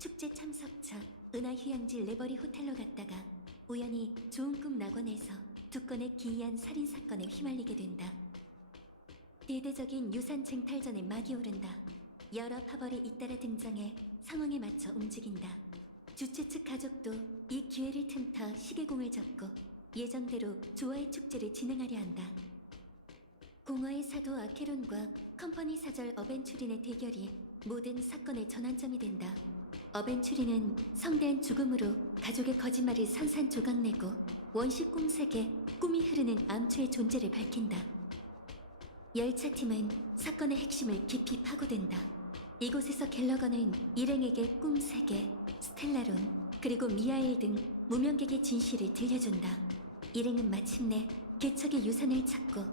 축제 참석차 은하휴양지 레버리 호텔로 갔다가 우연히 좋은 꿈 낙원에서 두 건의 기이한 살인사건에 휘말리게 된다. 대대적인 유산 쟁탈전에 막이 오른다. 여러 파벌이 잇따라 등장해 상황에 맞춰 움직인다. 주최 측 가족도 이 기회를 틈타 시계공을 잡고 예정대로 조화의 축제를 진행하려 한다. 공허의 사도 아케론과 컴퍼니 사절 어벤츄린의 대결이 모든 사건의 전환점이 된다. 어벤츄린은 성대한 죽음으로 가족의 거짓말을 산산조각내고 원시 꿈색에 꿈이 흐르는 암초의 존재를 밝힌다. 열차팀은 사건의 핵심을 깊이 파고든다. 이곳에서 갤러거는 일행에게 꿈세계, 스텔라론, 그리고 미하엘 등 무명객의 진실을 들려준다. 일행은 마침내 개척의 유산을 찾고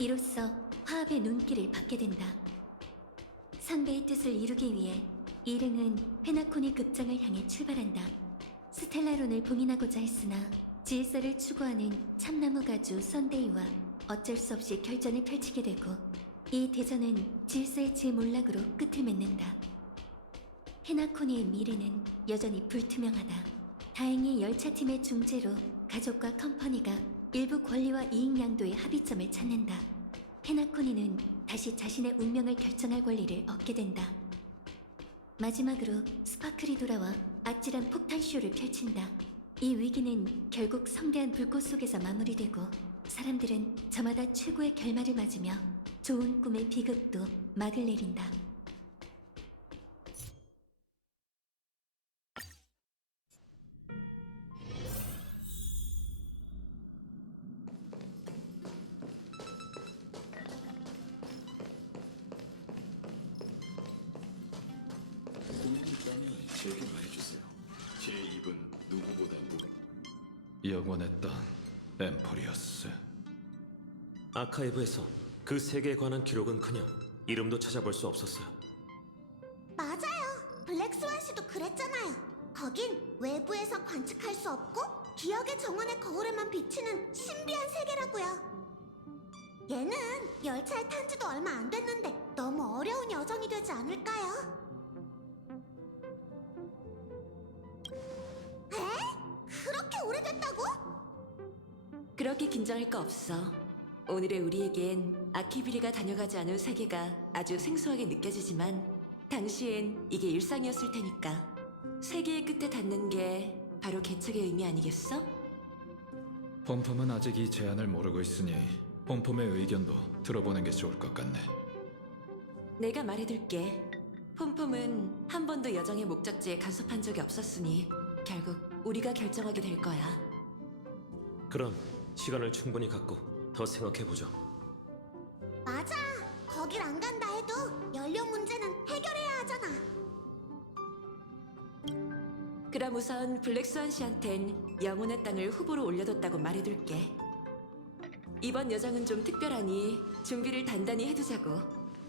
이로써 화합의 눈길을 받게 된다. 상대의 뜻을 이루기 위해 일행은 페나코니 극장을 향해 출발한다. 스텔라론을 봉인하고자 했으나 질서를 추구하는 참나무 가주 선데이와 어쩔 수 없이 결전을 펼치게 되고 이 대전은 질서의 제몰락으로 끝을 맺는다. 페나코니의 미래는 여전히 불투명하다. 다행히 열차팀의 중재로 가족과 컴퍼니가 일부 권리와 이익 양도의 합의점을 찾는다. 페나코니는 다시 자신의 운명을 결정할 권리를 얻게 된다. 마지막으로 스파클이 돌아와 아찔한 폭탄쇼를 펼친다. 이 위기는 결국 성대한 불꽃 속에서 마무리되고 사람들은 저마다 최고의 결말을 맞으며 좋은 꿈의 비극도 막을 내린다. 고민이 있다면 제게 말해주세요. 제 입은 누구보다 영원의 땅, 엠포리어스. 아카이브에서 그 세계에 관한 기록은커녕 이름도 찾아볼 수 없었어요. 맞아요. 블랙스완 씨도 그랬잖아요. 거긴 외부에서 관측할 수 없고 기억의 정원의 거울에만 비치는 신비한 세계라고요. 얘는 열차에 탄 지도 얼마 안 됐는데 너무 어려운 여정이 되지 않을까요? 에? 그렇게 오래됐다고? 그렇게 긴장할 거 없어. 오늘의 우리에겐 아키비리가 다녀가지 않은 세계가 아주 생소하게 느껴지지만 당시엔 이게 일상이었을 테니까. 세계의 끝에 닿는 게 바로 개척의 의미 아니겠어? 폼폼은 아직 이 제안을 모르고 있으니 폼폼의 의견도 들어보는 게 좋을 것 같네. 내가 말해둘게. 폼폼은 한 번도 여정의 목적지에 간섭한 적이 없었으니 결국 우리가 결정하게 될 거야. 그럼 시간을 충분히 갖고 더 생각해보죠. 맞아. 거길 안 간다 해도 연료 문제는 해결해야 하잖아. 그럼 우선 블랙스완 씨한텐 영혼의 땅을 후보로 올려뒀다고 말해둘게. 이번 여정은 좀 특별하니 준비를 단단히 해두자고.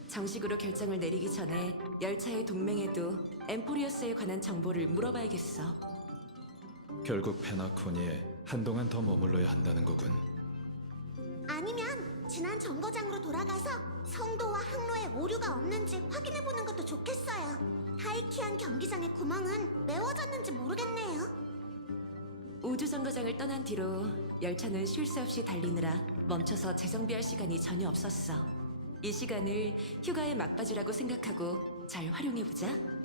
정식으로 결정을 내리기 전에 열차의 동맹에도 엠포리어스에 관한 정보를 물어봐야겠어. 결국 페나코니에 한동안 더 머물러야 한다는 거군. 아니면 지난 정거장으로 돌아가서 성도와 항로에 오류가 없는지 확인해보는 것도 좋겠어요. 타이키안 경기장의 구멍은 메워졌는지 모르겠네요. 우주정거장을 떠난 뒤로 열차는 쉴 새 없이 달리느라 멈춰서 재정비할 시간이 전혀 없었어. 이 시간을 휴가의 막바지라고 생각하고 잘 활용해보자.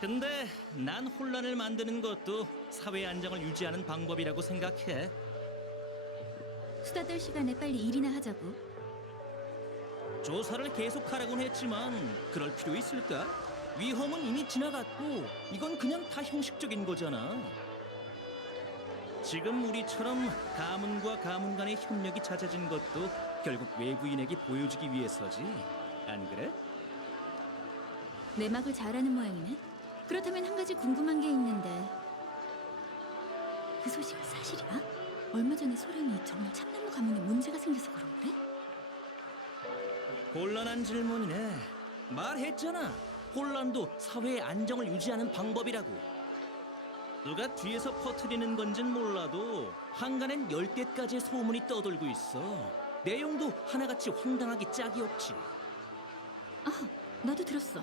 근데 난 혼란을 만드는 것도 사회 안정을 유지하는 방법이라고 생각해. 수다 떨 시간에 빨리 일이나 하자고. 조사를 계속하라곤 했지만 그럴 필요 있을까? 위험은 이미 지나갔고 이건 그냥 다 형식적인 거잖아. 지금 우리처럼 가문과 가문 간의 협력이 잦아진 것도 결국 외부인에게 보여주기 위해서지. 안 그래? 내막을 잘하는 모양이네. 그렇다면 한 가지 궁금한 게 있는데 그 소식은 사실이야? 얼마 전에 소련이 정말 참나무 가문에 문제가 생겨서 그런 거래? 곤란한 질문이네. 말했잖아. 혼란도 사회의 안정을 유지하는 방법이라고. 누가 뒤에서 퍼뜨리는 건진 몰라도 한간엔 10개까지의 소문이 떠돌고 있어. 내용도 하나같이 황당하기 짝이 없지. 나도 들었어.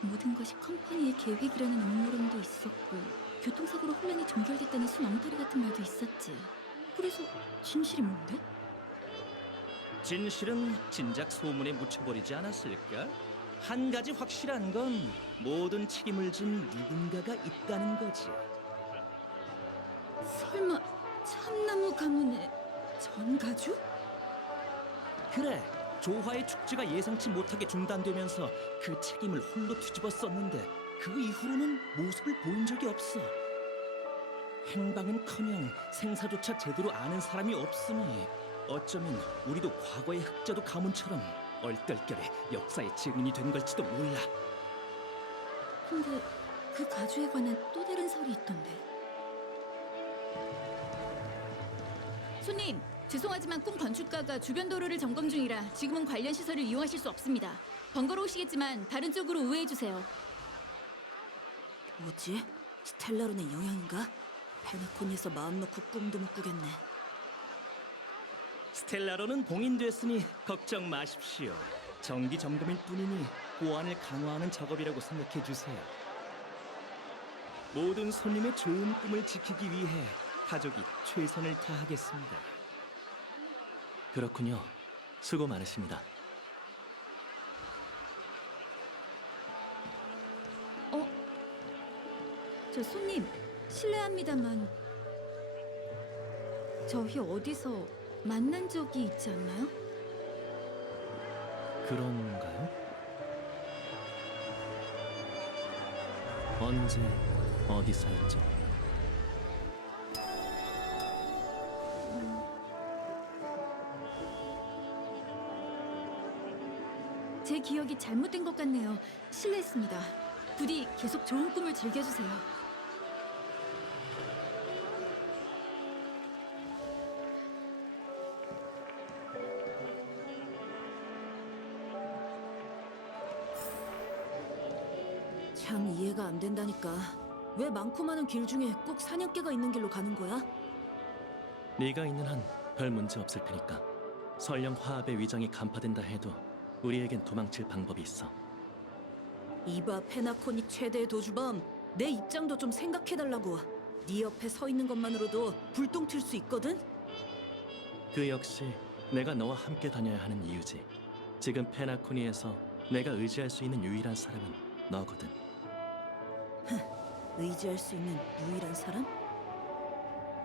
모든 것이 컴퍼니의 계획이라는 음모론도 있었고 교통사고로 혼란이 종결됐다는 순 엉터리 같은 말도 있었지. 그래서 진실이 뭔데? 진실은 진작 소문에 묻혀버리지 않았을까? 한 가지 확실한 건 모든 책임을 진 누군가가 있다는 거지. 설마 참나무 가문의 전가주? 그래, 조화의 축제가 예상치 못하게 중단되면서 그 책임을 홀로 뒤집어 썼는데 그 이후로는 모습을 보인 적이 없어. 행방은커녕 생사조차 제대로 아는 사람이 없으니 어쩌면 우리도 과거의 흑자도 가문처럼 얼떨결에 역사의 증인이 된 걸지도 몰라. 근데 그 가주에 관한 또 다른 설이 있던데. 손님, 죄송하지만 꿈 건축가가 주변 도로를 점검 중이라 지금은 관련 시설을 이용하실 수 없습니다. 번거로우시겠지만 다른 쪽으로 우회해 주세요. 뭐지? 스텔라론의 영향인가? 페나코니에서 마음 놓고 꿈도 못 꾸겠네. 스텔라로는 봉인됐으니 걱정 마십시오. 정기 점검일 뿐이니 보안을 강화하는 작업이라고 생각해 주세요. 모든 손님의 좋은 꿈을 지키기 위해 가족이 최선을 다하겠습니다. 그렇군요. 수고 많으십니다. 저 손님, 실례합니다만 저희 어디서 만난 적이 있지 않나요? 그런가요? 언제 어디서였죠? 제 기억이 잘못된 것 같네요. 실례했습니다. 부디 계속 좋은 꿈을 즐겨주세요. 참 이해가 안 된다니까. 왜 많고 많은 길 중에 꼭 사냥개가 있는 길로 가는 거야? 네가 있는 한 별 문제 없을 테니까. 설령 화합의 위장이 간파된다 해도 우리에겐 도망칠 방법이 있어. 이봐 페나코니 최대의 도주범, 내 입장도 좀 생각해달라고. 네 옆에 서 있는 것만으로도 불똥 튈 수 있거든? 그 역시 내가 너와 함께 다녀야 하는 이유지. 지금 페나코니에서 내가 의지할 수 있는 유일한 사람은 너거든. 의지할 수 있는 유일한 사람?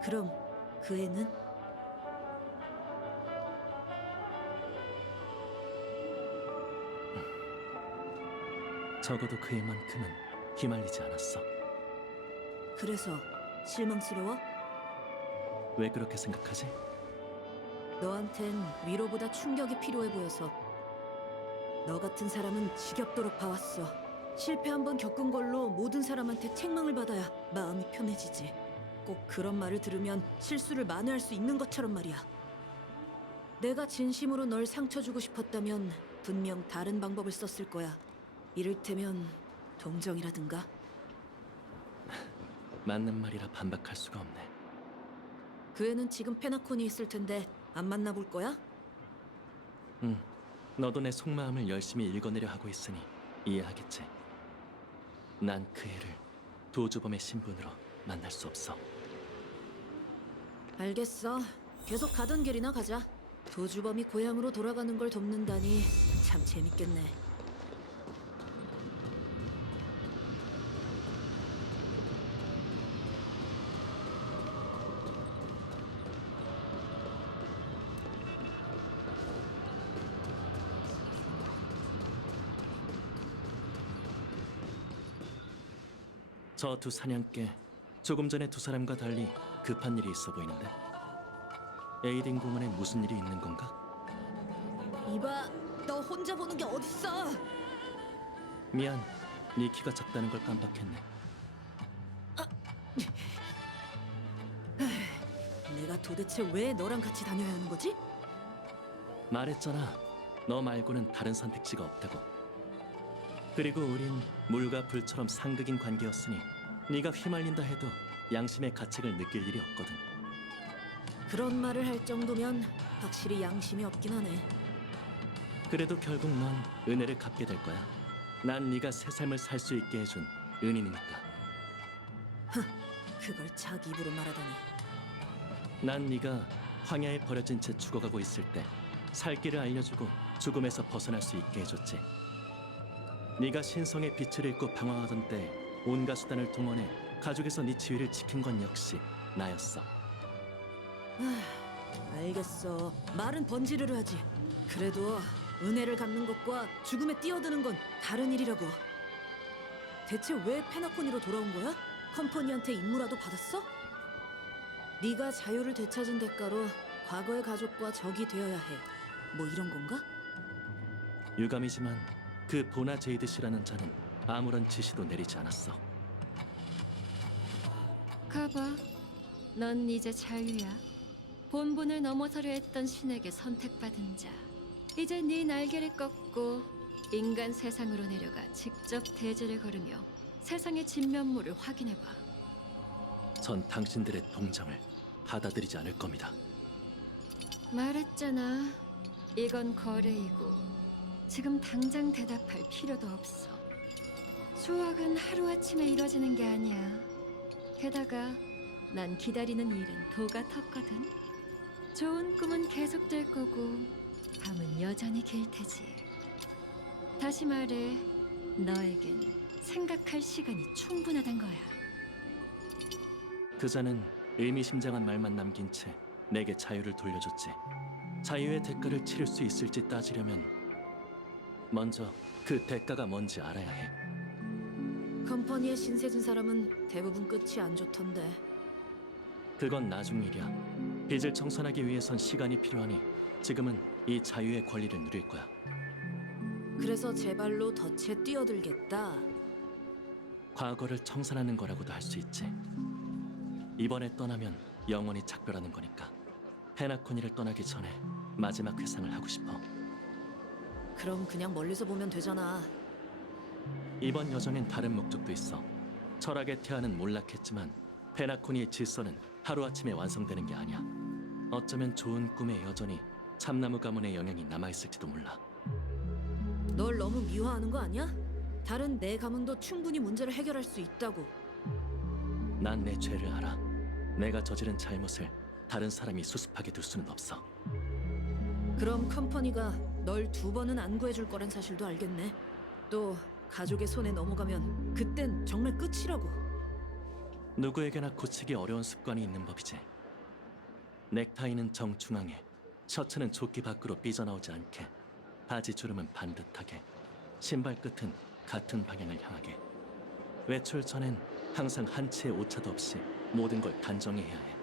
그럼 그 애는? 적어도 그 애만큼은 기말리지 않았어. 그래서 실망스러워? 왜 그렇게 생각하지? 너한텐 위로보다 충격이 필요해 보여서. 너 같은 사람은 지겹도록 봐왔어. 실패 한번 겪은 걸로 모든 사람한테 책망을 받아야 마음이 편해지지. 꼭 그런 말을 들으면 실수를 만회할 수 있는 것처럼 말이야. 내가 진심으로 널 상처 주고 싶었다면 분명 다른 방법을 썼을 거야. 이를테면 동정이라든가. 맞는 말이라 반박할 수가 없네. 그 애는 지금 페나코니 있을 텐데 안 만나볼 거야? 응, 너도 내 속마음을 열심히 읽어내려 하고 있으니 이해하겠지. 난 그 애를 도주범의 신분으로 만날 수 없어. 알겠어. 계속 가던 길이나 가자. 도주범이 고향으로 돌아가는 걸 돕는다니 참 재밌겠네. 저 두 사냥개, 조금 전에 두 사람과 달리 급한 일이 있어 보이는데. 에이딘 고문에 무슨 일이 있는 건가? 이봐, 너 혼자 보는 게 어딨어? 미안, 네 키가 작다는 걸 깜빡했네. 내가 도대체 왜 너랑 같이 다녀야 하는 거지? 말했잖아. 너 말고는 다른 선택지가 없다고. 그리고 우린 물과 불처럼 상극인 관계였으니 네가 휘말린다 해도 양심의 가책을 느낄 일이 없거든. 그런 말을 할 정도면 확실히 양심이 없긴 하네. 그래도 결국 넌 은혜를 갚게 될 거야. 난 네가 새 삶을 살 수 있게 해준 은인이니까. 그걸 자기 입으로 말하다니. 난 네가 황야에 버려진 채 죽어가고 있을 때 살 길을 알려주고 죽음에서 벗어날 수 있게 해줬지. 네가 신성의 빛을 잃고 방황하던 때 온갖 수단을 동원해 가족에서 네 지위를 지킨 건 역시 나였어. 알겠어. 말은 번지르르 하지. 그래도 은혜를 갚는 것과 죽음에 뛰어드는 건 다른 일이라고. 대체 왜 페나코니로 돌아온 거야? 컴퍼니한테 임무라도 받았어? 네가 자유를 되찾은 대가로 과거의 가족과 적이 되어야 해. 뭐 이런 건가? 유감이지만 그 보나 제이드 씨라는 자는 아무런 지시도 내리지 않았어. 가봐. 넌 이제 자유야. 본분을 넘어서려 했던 신에게 선택받은 자. 이제 네 날개를 꺾고 인간 세상으로 내려가 직접 대지를 걸으며 세상의 진면모를 확인해봐. 전 당신들의 동정을 받아들이지 않을 겁니다. 말했잖아. 이건 거래이고 지금 당장 대답할 필요도 없어. 수확은 하루아침에 이뤄지는 게 아니야. 게다가 난 기다리는 일은 도가 텄거든. 좋은 꿈은 계속될 거고 밤은 여전히 길 테지. 다시 말해, 너에겐 생각할 시간이 충분하단 거야. 그 자는 의미심장한 말만 남긴 채 내게 자유를 돌려줬지. 자유의 대가를 치를 수 있을지 따지려면 먼저 그 대가가 뭔지 알아야 해. 컴퍼니에 신세 진 사람은 대부분 끝이 안 좋던데. 그건 나중 일이야. 빚을 청산하기 위해선 시간이 필요하니 지금은 이 자유의 권리를 누릴 거야. 그래서 제 발로 덫에 뛰어들겠다. 과거를 청산하는 거라고도 할 수 있지. 이번에 떠나면 영원히 작별하는 거니까. 페나코니를 떠나기 전에 마지막 회상을 하고 싶어. 그럼 그냥 멀리서 보면 되잖아. 이번 여정엔 다른 목적도 있어. 철학의 태아는 몰락했지만 페나코니의 질서는 하루아침에 완성되는 게 아니야. 어쩌면 좋은 꿈에 여전히 참나무 가문의 영향이 남아있을지도 몰라. 널 너무 미화하는 거 아니야? 다른 내 가문도 충분히 문제를 해결할 수 있다고. 난 내 죄를 알아. 내가 저지른 잘못을 다른 사람이 수습하게 둘 수는 없어. 그럼 컴퍼니가 널 2번은 안 구해줄 거란 사실도 알겠네. 또 가족의 손에 넘어가면 그땐 정말 끝이라고. 누구에게나 고치기 어려운 습관이 있는 법이지. 넥타이는 정중앙에, 셔츠는 조끼 밖으로 삐져나오지 않게, 바지 주름은 반듯하게, 신발 끝은 같은 방향을 향하게. 외출 전엔 항상 한 치의 오차도 없이 모든 걸 단정해야 해.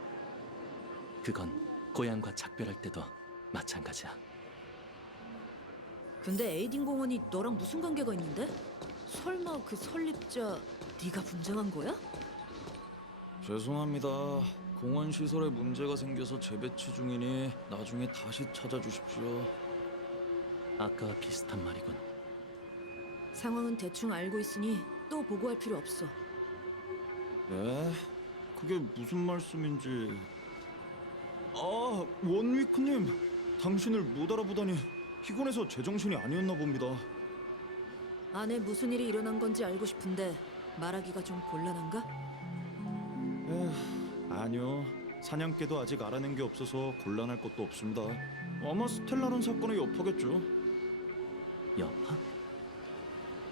그건 고향과 작별할 때도 마찬가지야. 근데 에이딘 공원이 너랑 무슨 관계가 있는데? 설마 그 설립자 네가 분장한 거야? 죄송합니다. 공원 시설에 문제가 생겨서 재배치 중이니 나중에 다시 찾아주십시오. 아까와 비슷한 말이군. 상황은 대충 알고 있으니 또 보고할 필요 없어. 네? 그게 무슨 말씀인지... 아, 원위크님! 당신을 못 알아보다니 피곤해서 제정신이 아니었나 봅니다. 안에 무슨 일이 일어난 건지 알고 싶은데 말하기가 좀 곤란한가? 아니요. 사냥개도 아직 알아낸 게 없어서 곤란할 것도 없습니다. 아마 스텔라론 사건의 여파겠죠. 여파?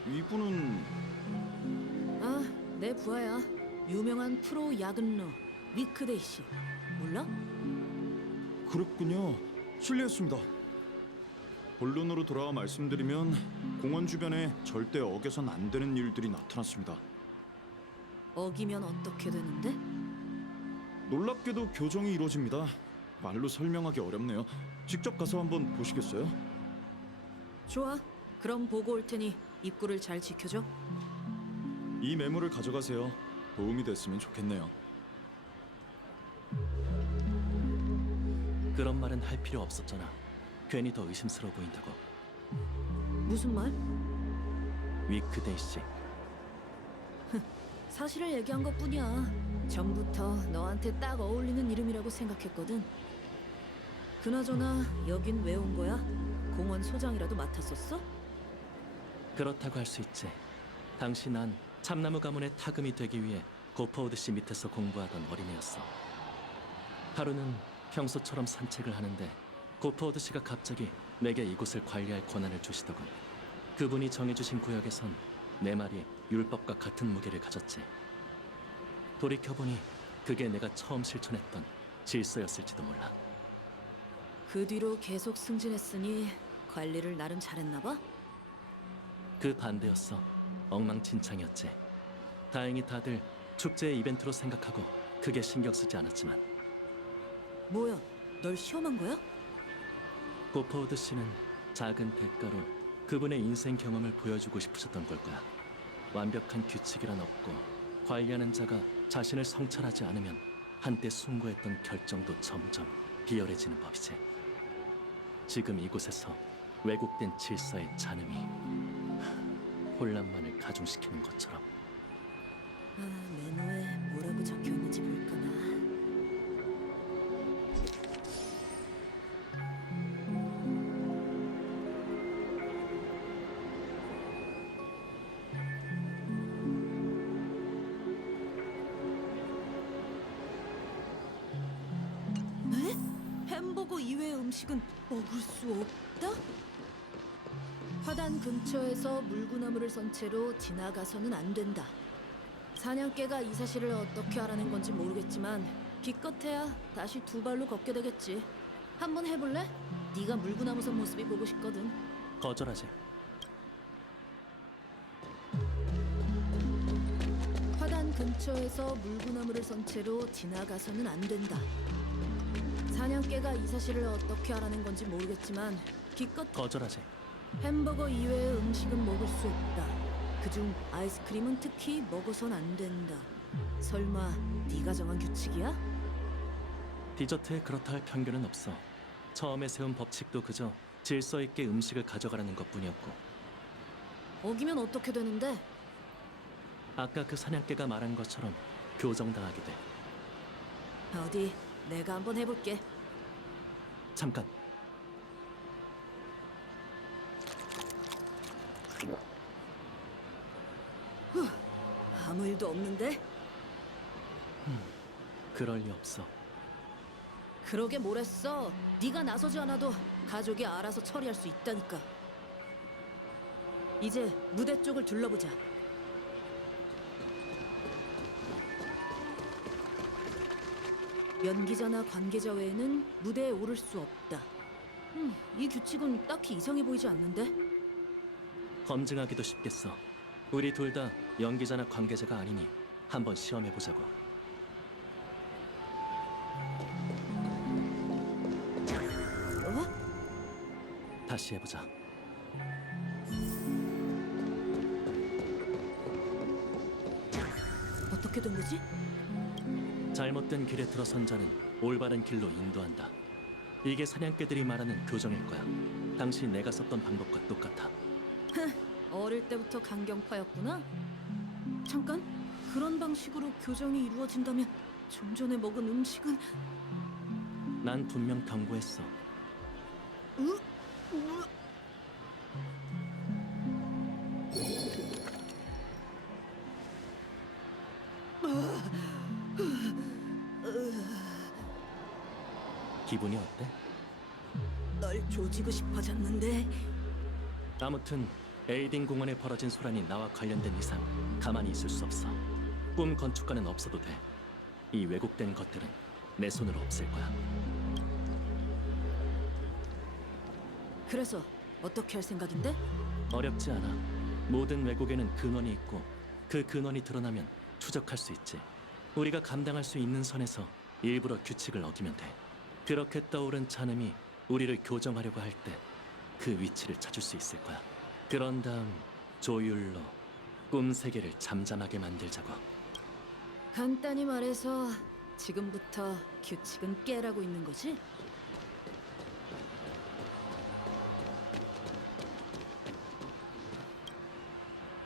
이분은... 아, 내 부하야. 유명한 프로 야근러 위크데이 씨. 몰라? 그랬군요. 실례했습니다. 본론으로 돌아와 말씀드리면 공원 주변에 절대 어겨선 안 되는 일들이 나타났습니다. 어기면 어떻게 되는데? 놀랍게도 교정이 이루어집니다. 말로 설명하기 어렵네요. 직접 가서 한번 보시겠어요? 좋아. 그럼 보고 올 테니 입구를 잘 지켜줘. 이 메모를 가져가세요. 도움이 됐으면 좋겠네요. 그런 말은 할 필요 없었잖아. 괜히 더 의심스러워 보인다고. 무슨 말? 위크데이 씨. 사실을 얘기한 것뿐이야. 전부터 너한테 딱 어울리는 이름이라고 생각했거든. 그나저나 여긴 왜 온 거야? 공원 소장이라도 맡았었어? 그렇다고 할 수 있지. 당시 난 참나무 가문의 타금이 되기 위해 고퍼우드 씨 밑에서 공부하던 어린애였어. 하루는 평소처럼 산책을 하는데 고퍼우드 씨가 갑자기 내게 이곳을 관리할 권한을 주시더군. 그분이 정해주신 구역에선 내 말이 율법과 같은 무게를 가졌지. 돌이켜보니 그게 내가 처음 실천했던 질서였을지도 몰라. 그 뒤로 계속 승진했으니 관리를 나름 잘했나 봐? 그 반대였어. 엉망진창이었지. 다행히 다들 축제의 이벤트로 생각하고 크게 신경 쓰지 않았지만 뭐야, 널 시험한 거야? 고퍼우드 씨는 작은 대가로 그분의 인생 경험을 보여주고 싶으셨던 걸 거야. 완벽한 규칙이란 없고 관리하는 자가 자신을 성찰하지 않으면 한때 숭고했던 결정도 점점 비열해지는 법이지. 지금 이곳에서 왜곡된 질서의 잔음이 혼란만을 가중시키는 것처럼. 메모에 뭐라고 적혀있는지 볼까나. 에? 햄버거 이외의 음식은 먹을 수 없다? 화단 근처에서 물구나무를 선 채로 지나가서는 안 된다. 사냥개가 이 사실을 어떻게 알아낸 건지 모르겠지만 기껏해야 다시 두 발로 걷게 되겠지. 한번 해볼래? 네가 물구나무 선 모습이 보고 싶거든. 거절하지. 화단 근처에서 물구나무를 선 채로 지나가서는 안 된다. 사냥개가 이 사실을 어떻게 알아낸 건지 모르겠지만 기껏 거절하지. 햄버거 이외의 음식은 먹을 수 없다. 그중 아이스크림은 특히 먹어선 안 된다. 설마 네가 정한 규칙이야? 디저트에 그렇다 할 편견은 없어. 처음에 세운 법칙도 그저 질서 있게 음식을 가져가라는 것뿐이었고, 어기면 어떻게 되는데? 아까 그 사냥개가 말한 것처럼 교정당하게 돼. 어디 내가 한번 해볼게. 잠깐. 아무 일도 없는데? 그럴 리 없어. 그러게 뭐랬어. 네가 나서지 않아도 가족이 알아서 처리할 수 있다니까. 이제 무대 쪽을 둘러보자. 연기자나 관계자 외에는 무대에 오를 수 없다. 이 규칙은 딱히 이상해 보이지 않는데? 검증하기도 쉽겠어. 우리 둘 다 연기자나 관계자가 아니니 한번 시험해보자고. 어? 다시 해보자. 어떻게 된 거지? 잘못된 길에 들어선 자는 올바른 길로 인도한다. 이게 사냥개들이 말하는 교정일 거야. 당시 내가 썼던 방법과 똑같아. 어릴 때부터 강경파였구나. 잠깐, 그런 방식으로 교정이 이루어진다면 좀 전에 먹은 음식은 난 분명 경고했어. 기분이 어때? 널 조지고 싶어졌는데. 아무튼 에이딩 공원에 벌어진 소란이 나와 관련된 이상 가만히 있을 수 없어. 꿈 건축가는 없어도 돼. 이 왜곡된 것들은 내 손으로 없앨 거야. 그래서 어떻게 할 생각인데? 어렵지 않아. 모든 왜곡에는 근원이 있고 그 근원이 드러나면 추적할 수 있지. 우리가 감당할 수 있는 선에서 일부러 규칙을 어기면 돼. 그렇게 떠오른 잔음이 우리를 교정하려고 할 때 그 위치를 찾을 수 있을 거야. 그런 다음 조율로 꿈 세계를 잠잠하게 만들자고. 간단히 말해서 지금부터 규칙은 깨라고 있는 거지?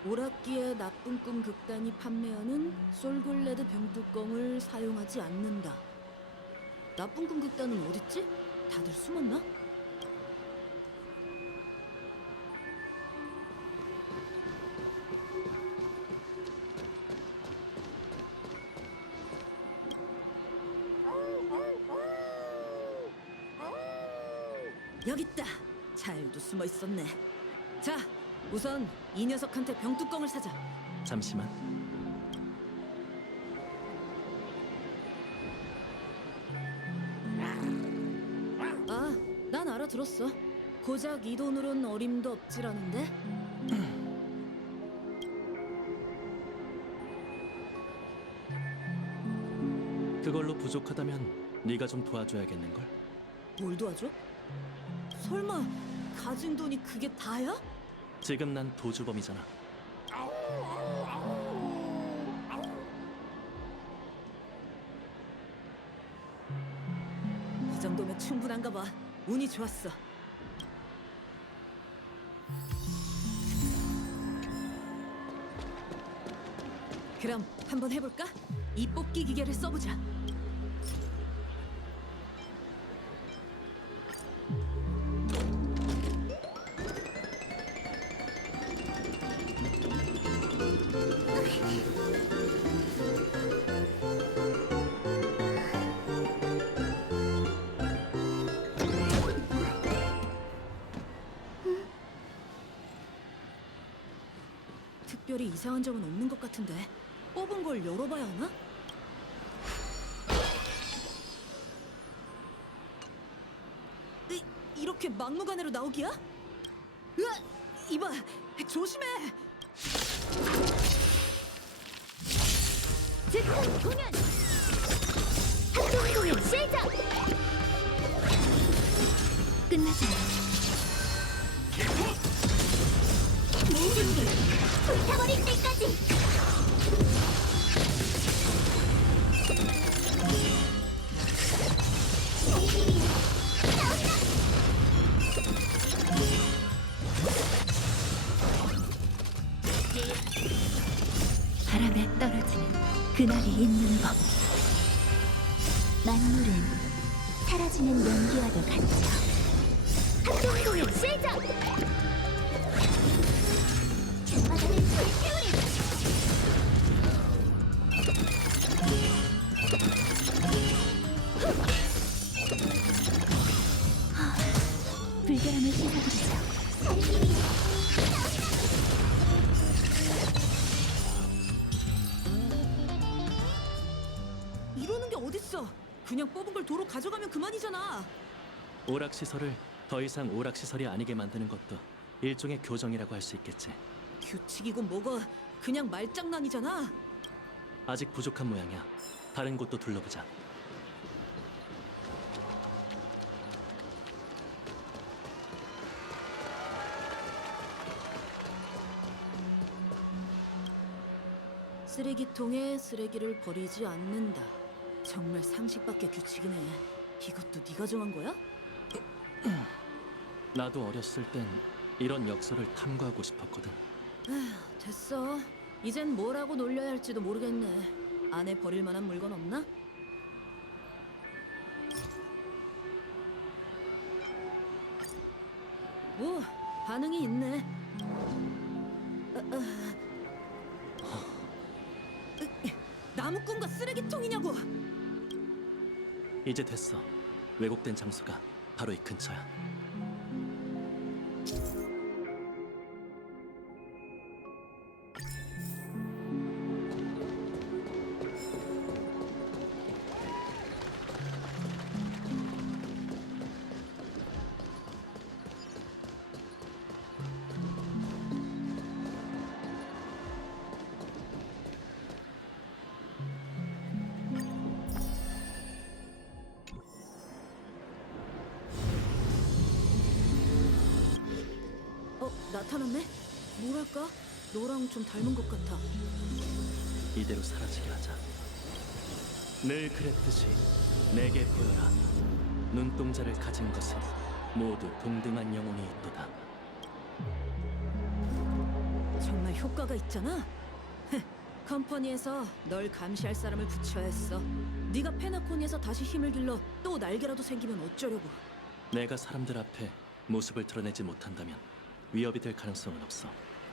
오락기의 나쁜 꿈 극단이 판매하는 솔글레드 병뚜껑을 사용하지 않는다. 나쁜 꿈 극단은 어딨지? 다들 숨었나? 여기 있다. 잘도 숨어 있었네. 자, 우선 이 녀석한테 병뚜껑을 사자. 잠시만. 아, 난 알아들었어. 고작 이 돈으론 어림도 없지라는데? 그걸로 부족하다면 네가 좀 도와줘야겠는걸? 뭘 도와줘? 설마 가진 돈이 그게 다야? 지금 난 도주범이잖아. 이 정도면 충분한가 봐. 운이 좋았어. 그럼 한번 해볼까? 이 뽑기 기계를 써보자. 특별히 이상한 점은 없는 것 같은데 뽑은 걸 열어봐야 하나? 이렇게 막무가내로 나오기야? 으아! 이봐! 조심해! 즉흥 공연! 합동 공연 시작! 끝나자. 모든 걸 불타버릴 때까지! 바람에 떨어지는 그날이 있는 법. 만물은 사라지는 연기와도 같죠. 합동 공연 시작! 바다를 불태우리! 불결함을 씻어드리죠. 이러는 게 어딨어? 그냥 뽑은 걸 도로 가져가면 그만이잖아. 오락시설을 더 이상 오락시설이 아니게 만드는 것도 일종의 교정이라고 할 수 있겠지. 규칙이고 뭐가 그냥 말장난이잖아. 아직 부족한 모양이야. 다른 곳도 둘러보자. 쓰레기통에 쓰레기를 버리지 않는다. 정말 상식 밖의 규칙이네. 이것도 네가 정한 거야? 나도 어렸을 땐 이런 역설을 탐구하고 싶었거든. 에휴, 됐어. 이젠 뭐라고 놀려야 할지도 모르겠네. 안에 버릴 만한 물건 없나? 뭐 반응이 있네. 나무꾼과 쓰레기통이냐고. 이제 됐어. 왜곡된 장소가 바로 이 근처야. 나타났네? 뭐랄까? 너랑 좀 닮은 것 같아. 이대로 사라지게 하자. 늘 그랬듯이 내게 보여라. 눈동자를 가진 것은 모두 동등한 영혼이 있도다. 정말 효과가 있잖아. 컴퍼니에서 널 감시할 사람을 붙여야 했어. 네가 페나코니에서 다시 힘을 길러 또 날개라도 생기면 어쩌려고. 내가 사람들 앞에 모습을 드러내지 못한다면 위협이 될 가능성은 없어.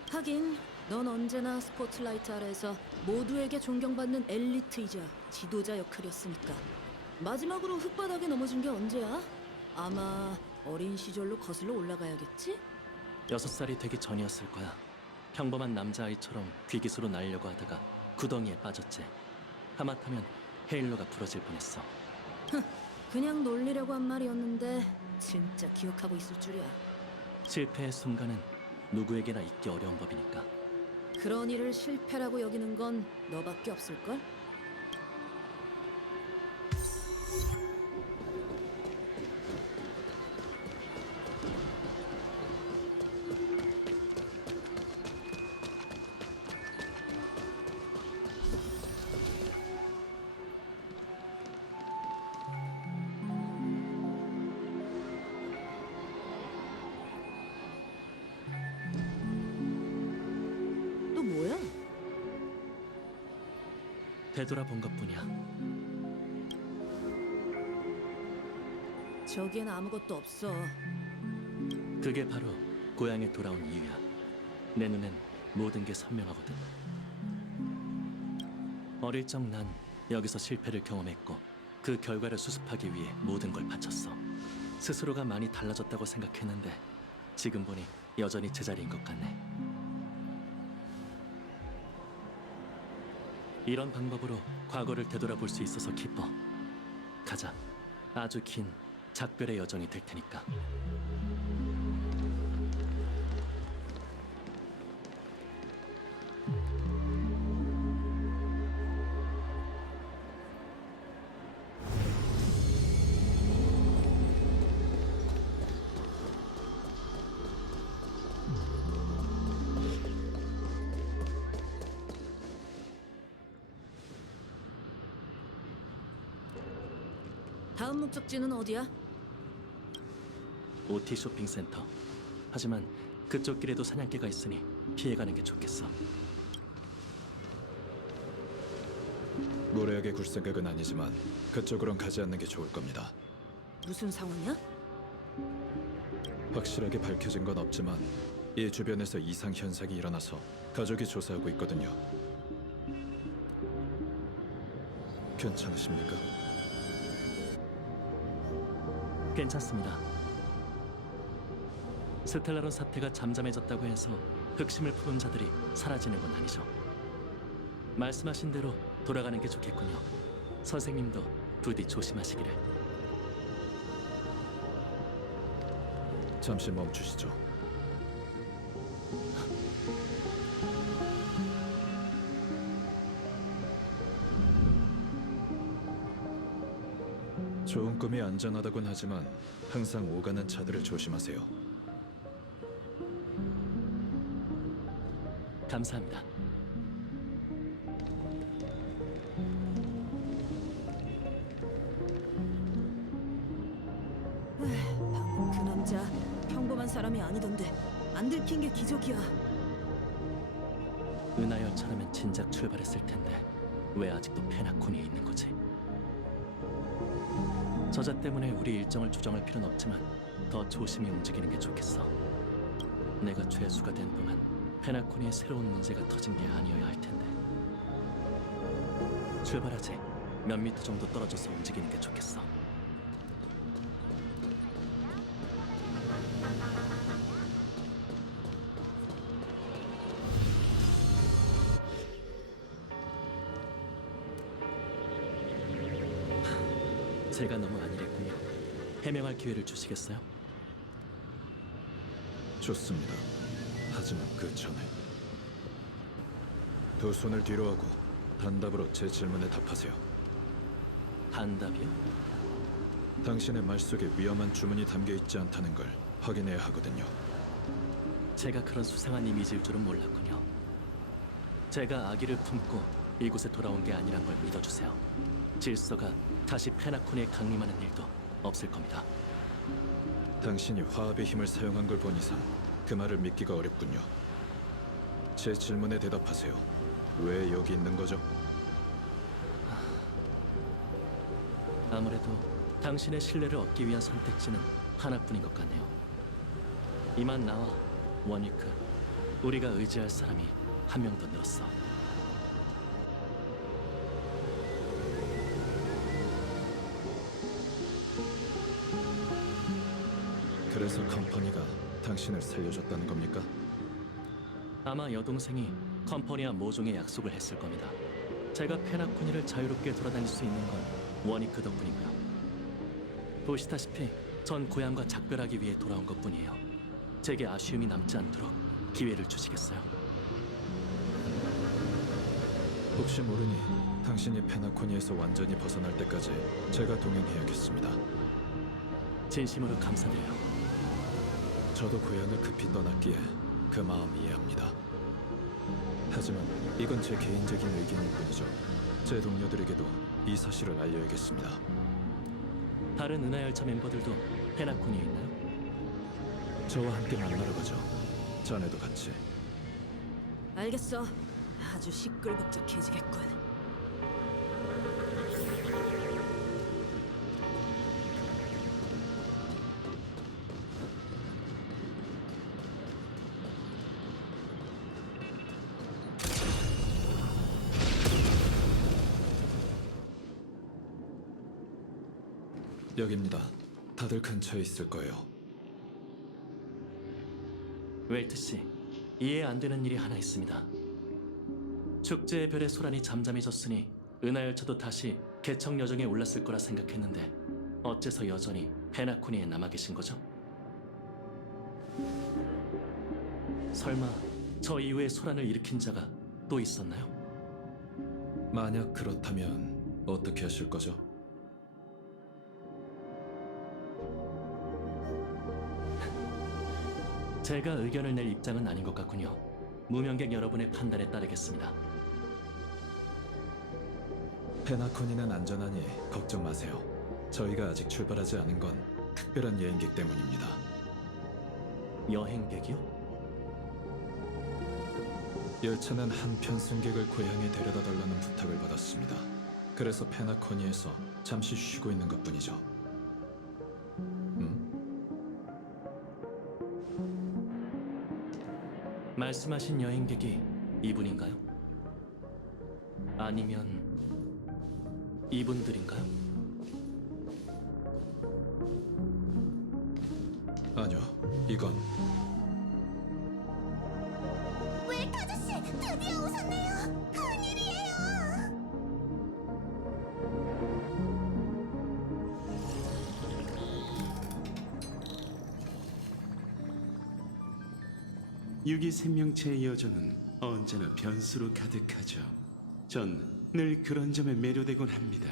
하긴 넌 언제나 스포트라이트 아래에서 모두에게 존경받는 엘리트이자 지도자 역할이었으니까. 마지막으로 흙바닥에 넘어진 게 언제야? 아마 어린 시절로 거슬러 올라가야겠지? 6살이 되기 전이었을 거야. 평범한 남자아이처럼 귀기수로 날려고 하다가 구덩이에 빠졌지. 하마터면 헤일로가 부러질 뻔했어. 그냥 놀리려고 한 말이었는데 진짜 기억하고 있을 줄이야. 실패의 순간은 누구에게나 잊기 어려운 법이니까. 그런 일을 실패라고 여기는 건 너밖에 없을걸? 또 뭐야? 되돌아본 것뿐이야. 저기엔 아무것도 없어. 그게 바로 고향에 돌아온 이유야. 내 눈엔 모든 게 선명하거든. 어릴 적 난 여기서 실패를 경험했고 그 결과를 수습하기 위해 모든 걸 바쳤어. 스스로가 많이 달라졌다고 생각했는데 지금 보니 여전히 제자리인 것 같네. 이런 방법으로 과거를 되돌아볼 수 있어서 기뻐. 가자. 아주 긴 작별의 여정이 될 테니까. 다음 목적지는 어디야? OT 쇼핑센터. 하지만 그쪽 길에도 사냥개가 있으니 피해가는 게 좋겠어. 모래에게 굴 생각은 아니지만 그쪽으론 가지 않는 게 좋을 겁니다. 무슨 상황이야? 확실하게 밝혀진 건 없지만 이 주변에서 이상 현상이 일어나서 가족이 조사하고 있거든요. 괜찮으십니까? 괜찮습니다. 스텔라론 사태가 잠잠해졌다고 해서 흑심을 품은 자들이 사라지는 건 아니죠. 말씀하신 대로 돌아가는 게 좋겠군요. 선생님도 부디 조심하시기를. 잠시 멈추시죠. 좋은 꿈이 안전하다곤 하지만 항상 오가는 차들을 조심하세요. 감사합니다. 방금 그 남자 평범한 사람이 아니던데 안 들킨 게 기적이야. 은하열차라면 진작 출발했을 텐데 왜 아직도 페나코니에 있는 거지? 저자 때문에 우리 일정을 조정할 필요는 없지만 더 조심히 움직이는 게 좋겠어. 내가 죄수가 된 동안 페나코니에 새로운 문제가 터진 게 아니어야 할 텐데. 출발하지. 몇 미터 정도 떨어져서 움직이는 게 좋겠어. 제가 너무 안일했군요. 해명할 기회를 주시겠어요? 좋습니다. 하지만 그 전에 두 손을 뒤로 하고 단답으로 제 질문에 답하세요. 단답이요? 당신의 말 속에 위험한 주문이 담겨 있지 않다는 걸 확인해야 하거든요. 제가 그런 수상한 이미지일 줄은 몰랐군요. 제가 아기를 품고 이곳에 돌아온 게 아니란 걸 믿어주세요. 질서가 다시 페나코니에 강림하는 일도 없을 겁니다. 당신이 화합의 힘을 사용한 걸 본 이상 그 말을 믿기가 어렵군요. 제 질문에 대답하세요. 왜 여기 있는 거죠? 아무래도 당신의 신뢰를 얻기 위한 선택지는 하나뿐인 것 같네요. 이만 나와, 원위크. 우리가 의지할 사람이 한 명 더 늘었어. 그래서 컴퍼니가 당신을 살려줬다는 겁니까? 아마 여동생이 컴퍼니와 모종의 약속을 했을 겁니다. 제가 페나코니를 자유롭게 돌아다닐 수 있는 건 원위크 덕분이고요. 보시다시피 전 고향과 작별하기 위해 돌아온 것뿐이에요. 제게 아쉬움이 남지 않도록 기회를 주시겠어요? 혹시 모르니 당신이 페나코니에서 완전히 벗어날 때까지 제가 동행해야겠습니다. 진심으로 감사드려요. 저도 고향을 급히 떠났기에 그 마음 이해합니다. 하지만 이건 제 개인적인 의견일 뿐이죠. 제 동료들에게도 이 사실을 알려야겠습니다. 다른 은하열차 멤버들도 페나코니에 있나요? 저와 함께 만나러 가죠. 자네도 같이. 알겠어. 아주 시끌벅적해지겠군. 여기입니다. 다들 근처에 있을 거예요. 웰트 씨, 이해 안 되는 일이 하나 있습니다. 축제의 별의 소란이 잠잠해졌으니 은하열차도 다시 개척 여정에 올랐을 거라 생각했는데 어째서 여전히 페나코니에 남아 계신 거죠? 설마 저 이후에 소란을 일으킨 자가 또 있었나요? 만약 그렇다면 어떻게 하실 거죠? 제가 의견을 낼 입장은 아닌 것 같군요. 무명객 여러분의 판단에 따르겠습니다. 페나코니는 안전하니 걱정 마세요. 저희가 아직 출발하지 않은 건 특별한 여행객 때문입니다. 여행객이요? 열차는 한편 승객을 고향에 데려다 달라는 부탁을 받았습니다. 그래서 페나코니에서 잠시 쉬고 있는 것뿐이죠. 말씀하신 여행객이 이분인가요? 아니면 이분들인가요? 아니요, 이건 웰트 아저씨, 드디어 오셨네요. 큰일이에요. 유기 생명체의 여정은 언제나 변수로 가득하죠. 전 늘 그런 점에 매료되곤 합니다.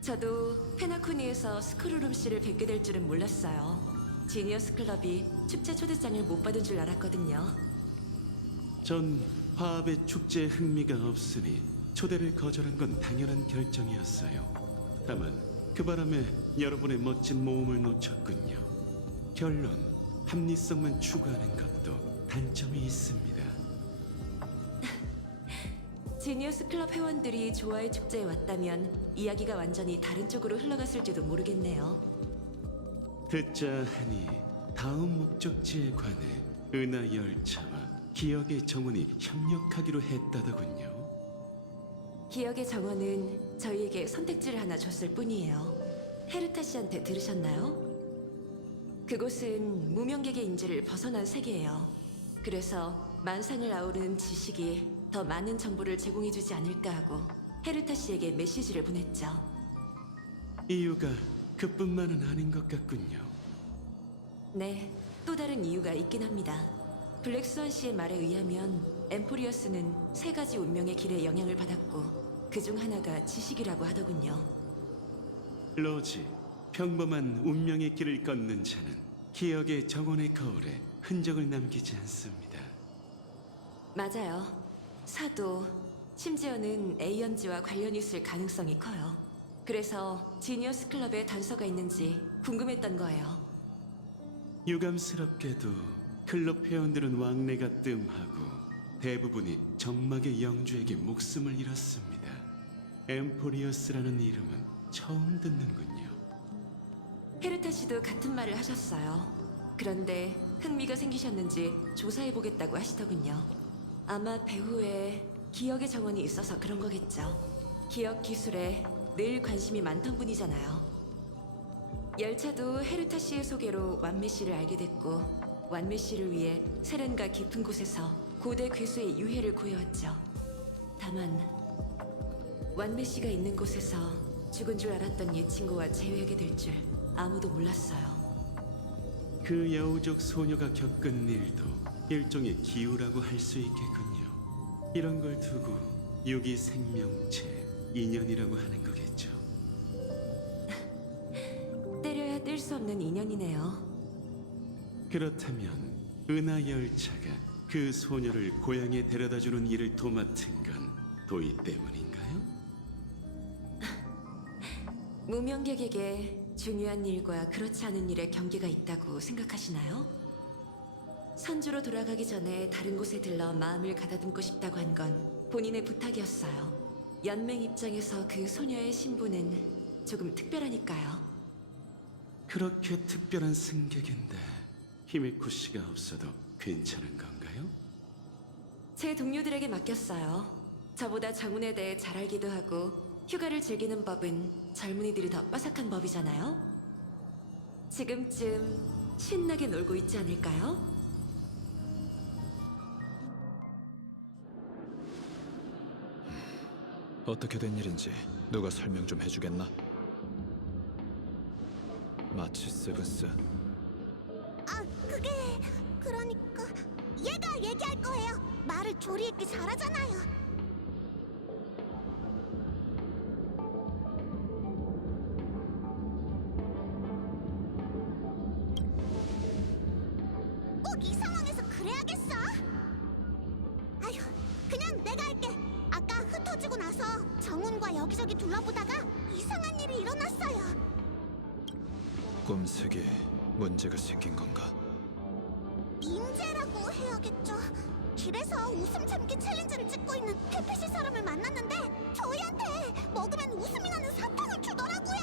저도 페나코니에서 스크루룸 씨를 뵙게 될 줄은 몰랐어요. 지니어스 클럽이 축제 초대장을 못 받은 줄 알았거든요. 전 화합의 축제에 흥미가 없으니 초대를 거절한 건 당연한 결정이었어요. 다만 그 바람에 여러분의 멋진 모험을 놓쳤군요. 결론, 합리성만 추구하는 것도 단점이 있습니다. 지니어스 클럽 회원들이 조화의 축제에 왔다면 이야기가 완전히 다른 쪽으로 흘러갔을지도 모르겠네요. 듣자 하니 다음 목적지에 관해 은하 열차와 기억의 정원이 협력하기로 했다더군요. 기억의 정원은 저희에게 선택지를 하나 줬을 뿐이에요. 헤르타 씨한테 들으셨나요? 그곳은 무명객의 인지를 벗어난 세계예요. 그래서 만상을 아우르는 지식이 더 많은 정보를 제공해주지 않을까 하고 헤르타 씨에게 메시지를 보냈죠. 이유가 그뿐만은 아닌 것 같군요. 네, 또 다른 이유가 있긴 합니다. 블랙스완 씨의 말에 의하면 엠포리어스는 3가지 운명의 길에 영향을 받았고 그중 하나가 지식이라고 하더군요. 로지, 평범한 운명의 길을 걷는 자는 기억의 정원의 거울에 흔적을 남기지 않습니다. 맞아요. 사도, 심지어는 에이언즈와 관련이 있을 가능성이 커요. 그래서 지니어스 클럽에 단서가 있는지 궁금했던 거예요. 유감스럽게도 클럽 회원들은 왕래가 뜸하고 대부분이 정막의 영주에게 목숨을 잃었습니다. 엠포리어스라는 이름은 처음 듣는군요. 헤르타 씨도 같은 말을 하셨어요. 그런데 흥미가 생기셨는지 조사해보겠다고 하시더군요. 아마 배후에 기억의 정원이 있어서 그런 거겠죠. 기억 기술에 늘 관심이 많던 분이잖아요. 열차도 헤르타 씨의 소개로 완메 씨를 알게 됐고 완메 씨를 위해 세련과 깊은 곳에서 고대 괴수의 유해를 구해왔죠. 다만 완메 씨가 있는 곳에서 죽은 줄 알았던 옛 친구와 재회하게 될 줄 아무도 몰랐어요. 그 여우족 소녀가 겪은 일도 일종의 기우라고 할 수 있겠군요. 이런 걸 두고 유기 생명체, 인연이라고 하는 거겠죠. 때려야 뗄 수 없는 인연이네요. 그렇다면 은하 열차가 그 소녀를 고향에 데려다주는 일을 도맡은 건 도희 때문인가요? 무명객에게 중요한 일과 그렇지 않은 일의 경계가 있다고 생각하시나요? 선주로 돌아가기 전에 다른 곳에 들러 마음을 가다듬고 싶다고 한 건 본인의 부탁이었어요. 연맹 입장에서 그 소녀의 신부는 조금 특별하니까요. 그렇게 특별한 승객인데 히메코 씨가 없어도 괜찮은 건가요? 제 동료들에게 맡겼어요. 저보다 정운에 대해 잘 알기도 하고 휴가를 즐기는 법은 젊은이들이 더 빠삭한 법이잖아요. 지금쯤 신나게 놀고 있지 않을까요? 어떻게 된 일인지 누가 설명 좀 해주겠나? 마치 세븐스. 아, 그게 그러니까 얘가 얘기할 거예요. 말을 조리 있게 잘하잖아요. 꼭 이 상황에서 그래야겠어? 아휴, 그냥 내가 할게. 아까 흩어지고 나서 정훈과 여기저기 둘러보다가 이상한 일이 일어났어요. 꿈속에 문제가 생긴 건가? 인재라고 해야겠죠. 길에서 웃음 참기 챌린지를 찍고 있는 페페시 사람을 만났는데 저희한테 먹으면 웃음이 나는 사탕을 주더라고요.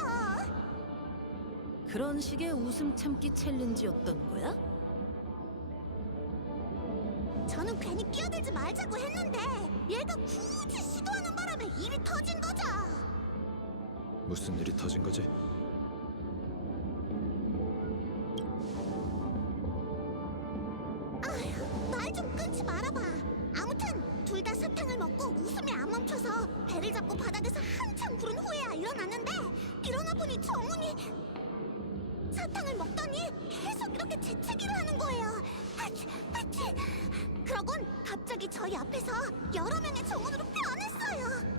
그런 식의 웃음 참기 챌린지였던 거야? 저는 괜히 끼어들지 말자고 했는데 얘가 굳이 시도하는 바람에 일이 터진 거죠. 무슨 일이 터진 거지? 말 좀 끊지 말아봐. 아무튼 둘 다 사탕을 먹고 웃음이 안 멈춰서 배를 잡고 바닥에서 한참 구른 후에야 일어났는데 일어나 보니 정훈이 사탕을 먹더니 계속 이렇게 재채기를 하는 거예요. 아치, 아치. 그러곤 갑자기 저희 앞에서 여러 명의 정훈으로 변했어요.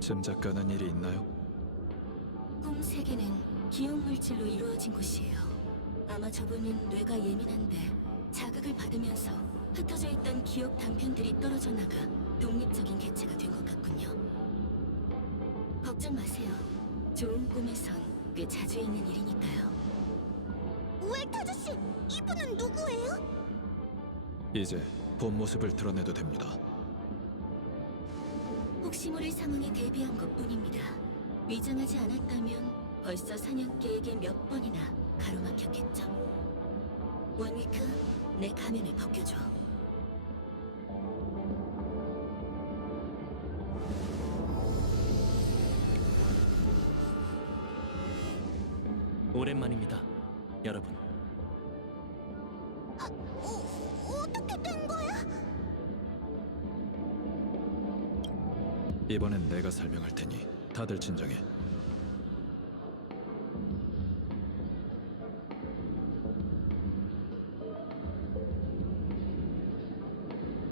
짐작 가는 일이 있나요? 꿈 세계는 기억 물질로 이루어진 곳이에요. 아마 저분은 뇌가 예민한데 자극을 받으면서 흩어져 있던 기억 단편들이 떨어져 나가 독립적인 개체가 된 것 같군요. 걱정 마세요. 좋은 꿈에선 꽤 자주 있는 일이니까요. 우엘트 아저씨, 이분은 누구예요? 이제 본 모습을 드러내도 됩니다. 혹시 모를 상황에 대비한 것뿐입니다. 위장하지 않았다면 벌써 사냥개에게 몇 번이나 가로막혔겠죠. 원위크, 내 가면을 벗겨줘. 오랜만입니다, 여러분. 어떻게 된 거야? 이번엔 내가 설명할 테니 다들 진정해.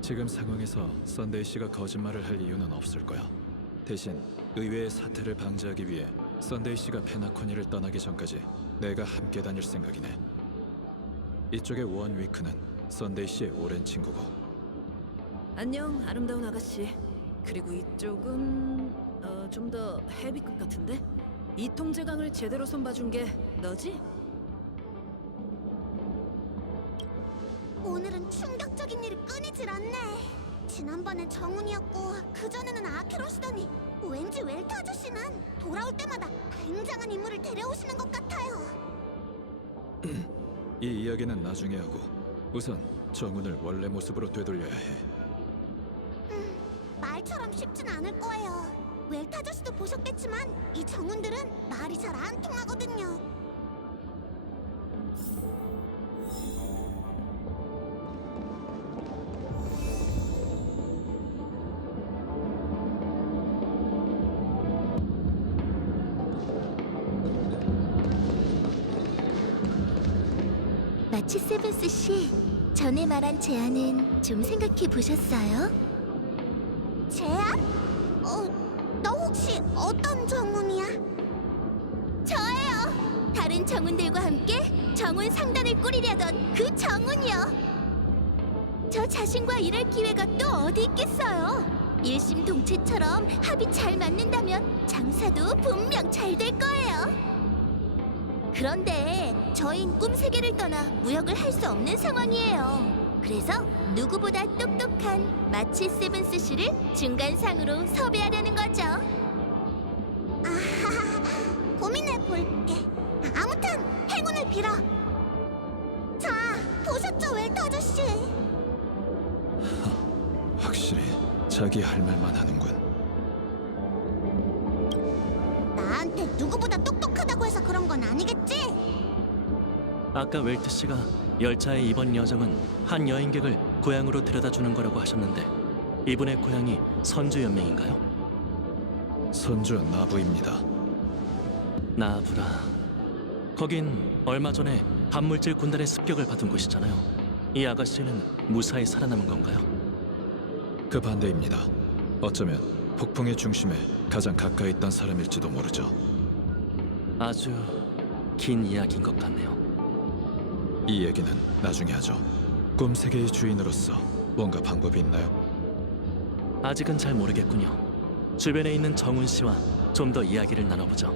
지금 상황에서 썬데이 씨가 거짓말을 할 이유는 없을 거야. 대신 의외의 사태를 방지하기 위해 썬데이 씨가 페나코니를 떠나기 전까지 내가 함께 다닐 생각이네. 이쪽의 원 위크는 썬데이 씨의 오랜 친구고. 안녕, 아름다운 아가씨. 그리고 이쪽은 좀 더 헤비급 같은데? 이 통제강을 제대로 손봐준 게 너지? 오늘은 충격적인 일이 끊이질 않네. 지난번엔 정훈이었고 그 전에는 아케로시더니 왠지 웰트 아저씨는 돌아올 때마다 굉장한 인물을 데려오시는 것 같아요. 이 이야기는 나중에 하고 우선 정훈을 원래 모습으로 되돌려야 해. 말처럼 쉽진 않을 거예요. 웰트 아저씨도 보셨겠지만 이 정훈들은 말이 잘 안 통하거든요. 마치 세븐스 씨, 전에 말한 제안은 좀 생각해 보셨어요? 제안? 너 혹시 어떤 정훈이야? 저예요. 다른 정훈들과 함께 정훈 상단을 꾸리려던 그 정훈이요. 저 자신과 일할 기회가 또 어디 있겠어요. 일심동체처럼 합이 잘 맞는다면 장사도 분명 잘 될 거예요. 그런데 저흰 꿈세계를 떠나 무역을 할 수 없는 상황이에요. 그래서 누구보다 똑똑한 마치 세븐스 씨를 중간상으로 섭외하려는 거죠. 아하하, 고민해 볼게. 아무튼 행운을 빌어. 자, 보셨죠, 웰트 아저씨? 확실히 자기 할 말만 하는군. 나한테 누구보다 똑똑하다고 해서 그런 건 아니겠지? 아까 웰트 씨가 열차의 이번 여정은 한 여행객을 고향으로 데려다 주는 거라고 하셨는데 이분의 고향이 선주연맹인가요? 선주 나부입니다. 나부라. 거긴 얼마 전에 반물질 군단의 습격을 받은 곳이잖아요. 이 아가씨는 무사히 살아남은 건가요? 그 반대입니다. 어쩌면 폭풍의 중심에 가장 가까이 있던 사람일지도 모르죠. 아주 긴 이야기인 것 같네요. 이 얘기는 나중에 하죠. 꿈 세계의 주인으로서 뭔가 방법이 있나요? 아직은 잘 모르겠군요. 주변에 있는 정훈 씨와 좀 더 이야기를 나눠보죠.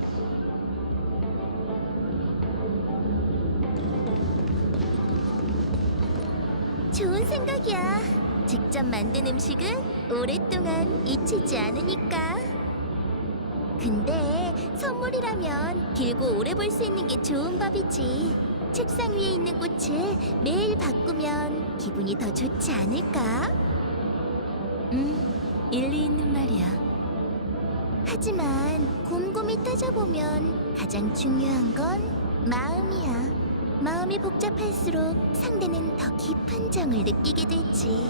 좋은 생각이야. 직접 만든 음식은 오랫동안 잊히지 않으니까. 근데 선물이라면 길고 오래 볼 수 있는 게 좋은 법이지. 책상 위에 있는 꽃을 매일 바꾸면 기분이 더 좋지 않을까? 일리 있는 말이야. 하지만 곰곰이 따져보면 가장 중요한 건 마음이야. 마음이 복잡할수록 상대는 더 깊은 정을 느끼게 되지.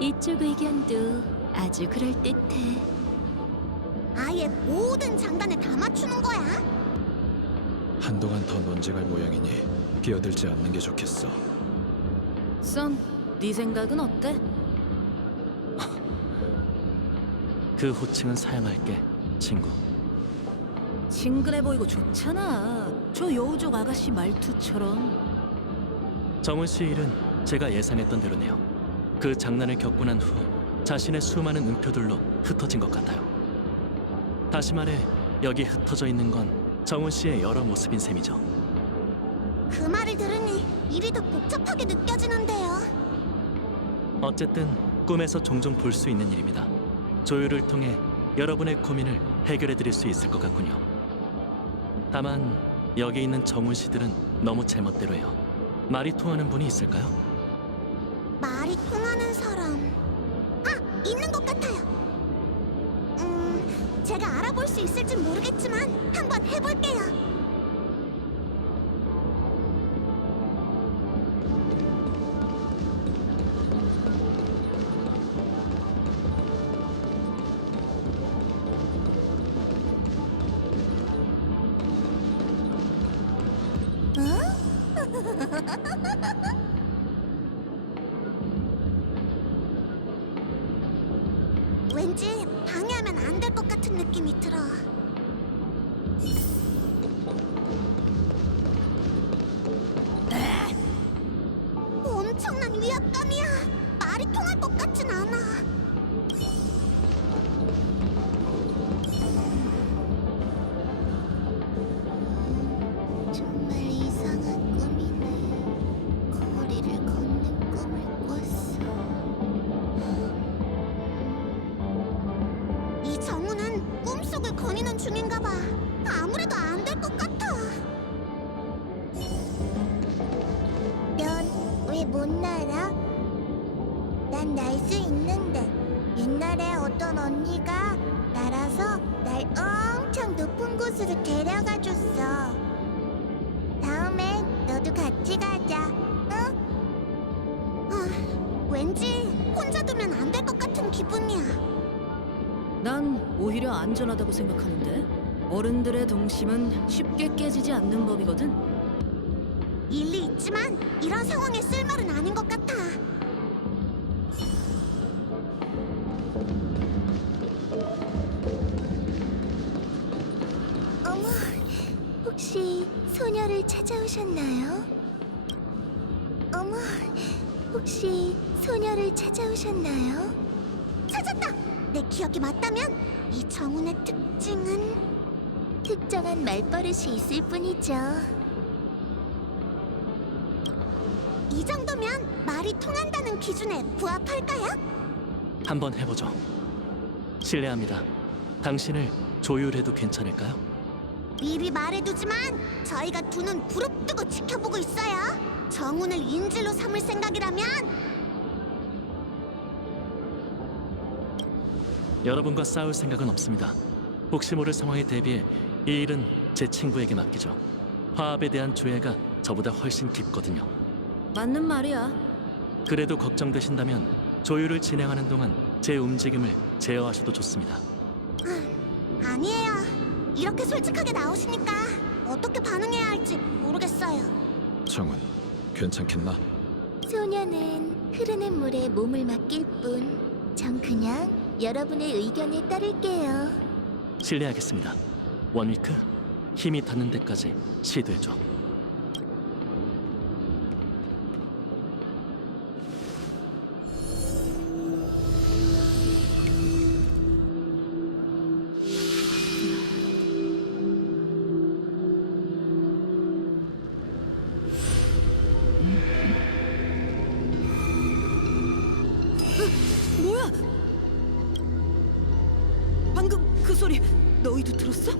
이쪽 의견도 아주 그럴듯해. 아예 모든 장단에 다 맞추는 거야? 한동안 더 논쟁할 모양이니 끼어들지 않는 게 좋겠어. 썬, 네 생각은 어때? 그 호칭은 사양할게, 친구. 친근해 보이고 좋잖아. 저 여우족 아가씨 말투처럼. 정훈 씨 일은 제가 예상했던 대로네요. 그 장난을 겪고 난 후 자신의 수많은 음표들로 흩어진 것 같아요. 다시 말해 여기 흩어져 있는 건 정훈 씨의 여러 모습인 셈이죠. 그 말을 들으니 일이 더 복잡하게 느껴지는데요. 어쨌든 꿈에서 종종 볼 수 있는 일입니다. 조율을 통해 여러분의 고민을 해결해 드릴 수 있을 것 같군요. 다만 여기 있는 정훈 씨들은 너무 제멋대로예요. 말이 통하는 분이 있을까요? 말이 통하는 사람... 아! 있는 것 같아요. 제가 알아볼 수 있을진 모르겠지만 한번 해볼게요. 왠지 방해하면 안 될 것 같은 느낌이 들어. 엄청난 위압감이야. 말이 통할 것 같진 않아. 정말 이상한 꿈이네. 쪽을 거니는 중인가 봐. 아무래도 안 될 것 같아. 넌 왜 못 날아? 난 날 수 있는데. 옛날에 어떤 언니가 날아서 날 엄청 높은 곳으로 데려가 줬어. 다음엔 너도 같이 가자. 응? 왠지 혼자 두면 안 될 것 같은 기분이야. 난 오히려 안전하다고 생각하는데 어른들의 동심은 쉽게 깨지지 않는 법이거든. 일리 있지만 이런 상황에 쓸 말은 아닌 것 같아. 어머, 혹시 소녀를 찾아오셨나요? 어머, 혹시 소녀를 찾아오셨나요? 찾았다! 내 기억이 맞다면 이 정운의 특징은 특정한 말버릇이 있을 뿐이죠. 이 정도면 말이 통한다는 기준에 부합할까요? 한번 해보죠. 실례합니다. 당신을 조율해도 괜찮을까요? 미리 말해두지만 저희가 두 눈 부릅뜨고 지켜보고 있어요. 정운을 인질로 삼을 생각이라면 여러분과 싸울 생각은 없습니다. 혹시 모를 상황에 대비해 이 일은 제 친구에게 맡기죠. 화합에 대한 조예가 저보다 훨씬 깊거든요. 맞는 말이야. 그래도 걱정되신다면 조율을 진행하는 동안 제 움직임을 제어하셔도 좋습니다. 아니에요. 이렇게 솔직하게 나오시니까 어떻게 반응해야 할지 모르겠어요. 정훈, 괜찮겠나? 소녀는 흐르는 물에 몸을 맡길 뿐. 전 그냥 여러분의 의견에 따를게요. 실례하겠습니다. 원위크, 힘이 닿는 데까지 시도해줘. 뭐야? 방금 그 소리 너희도 들었어?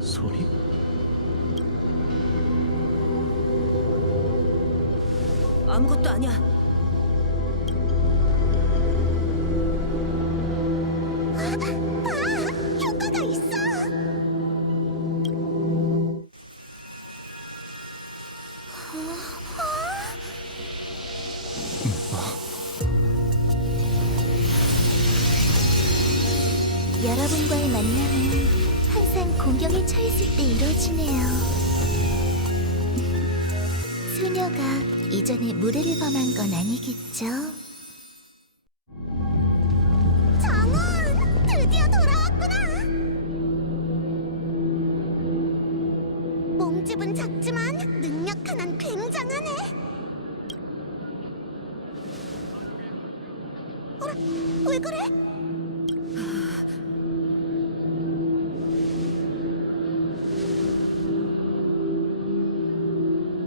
소리? 아무것도 아니야. 효과가 있어. 여러분과의 만남은 항상 공경에 처했을 때 이루어지네요. 소녀가 이전에 무례를 범한 건 아니겠죠? 정훈! 드디어 돌아왔구나! 몸집은 작지만 능력 하나는 굉장하네! 어라? 왜 그래?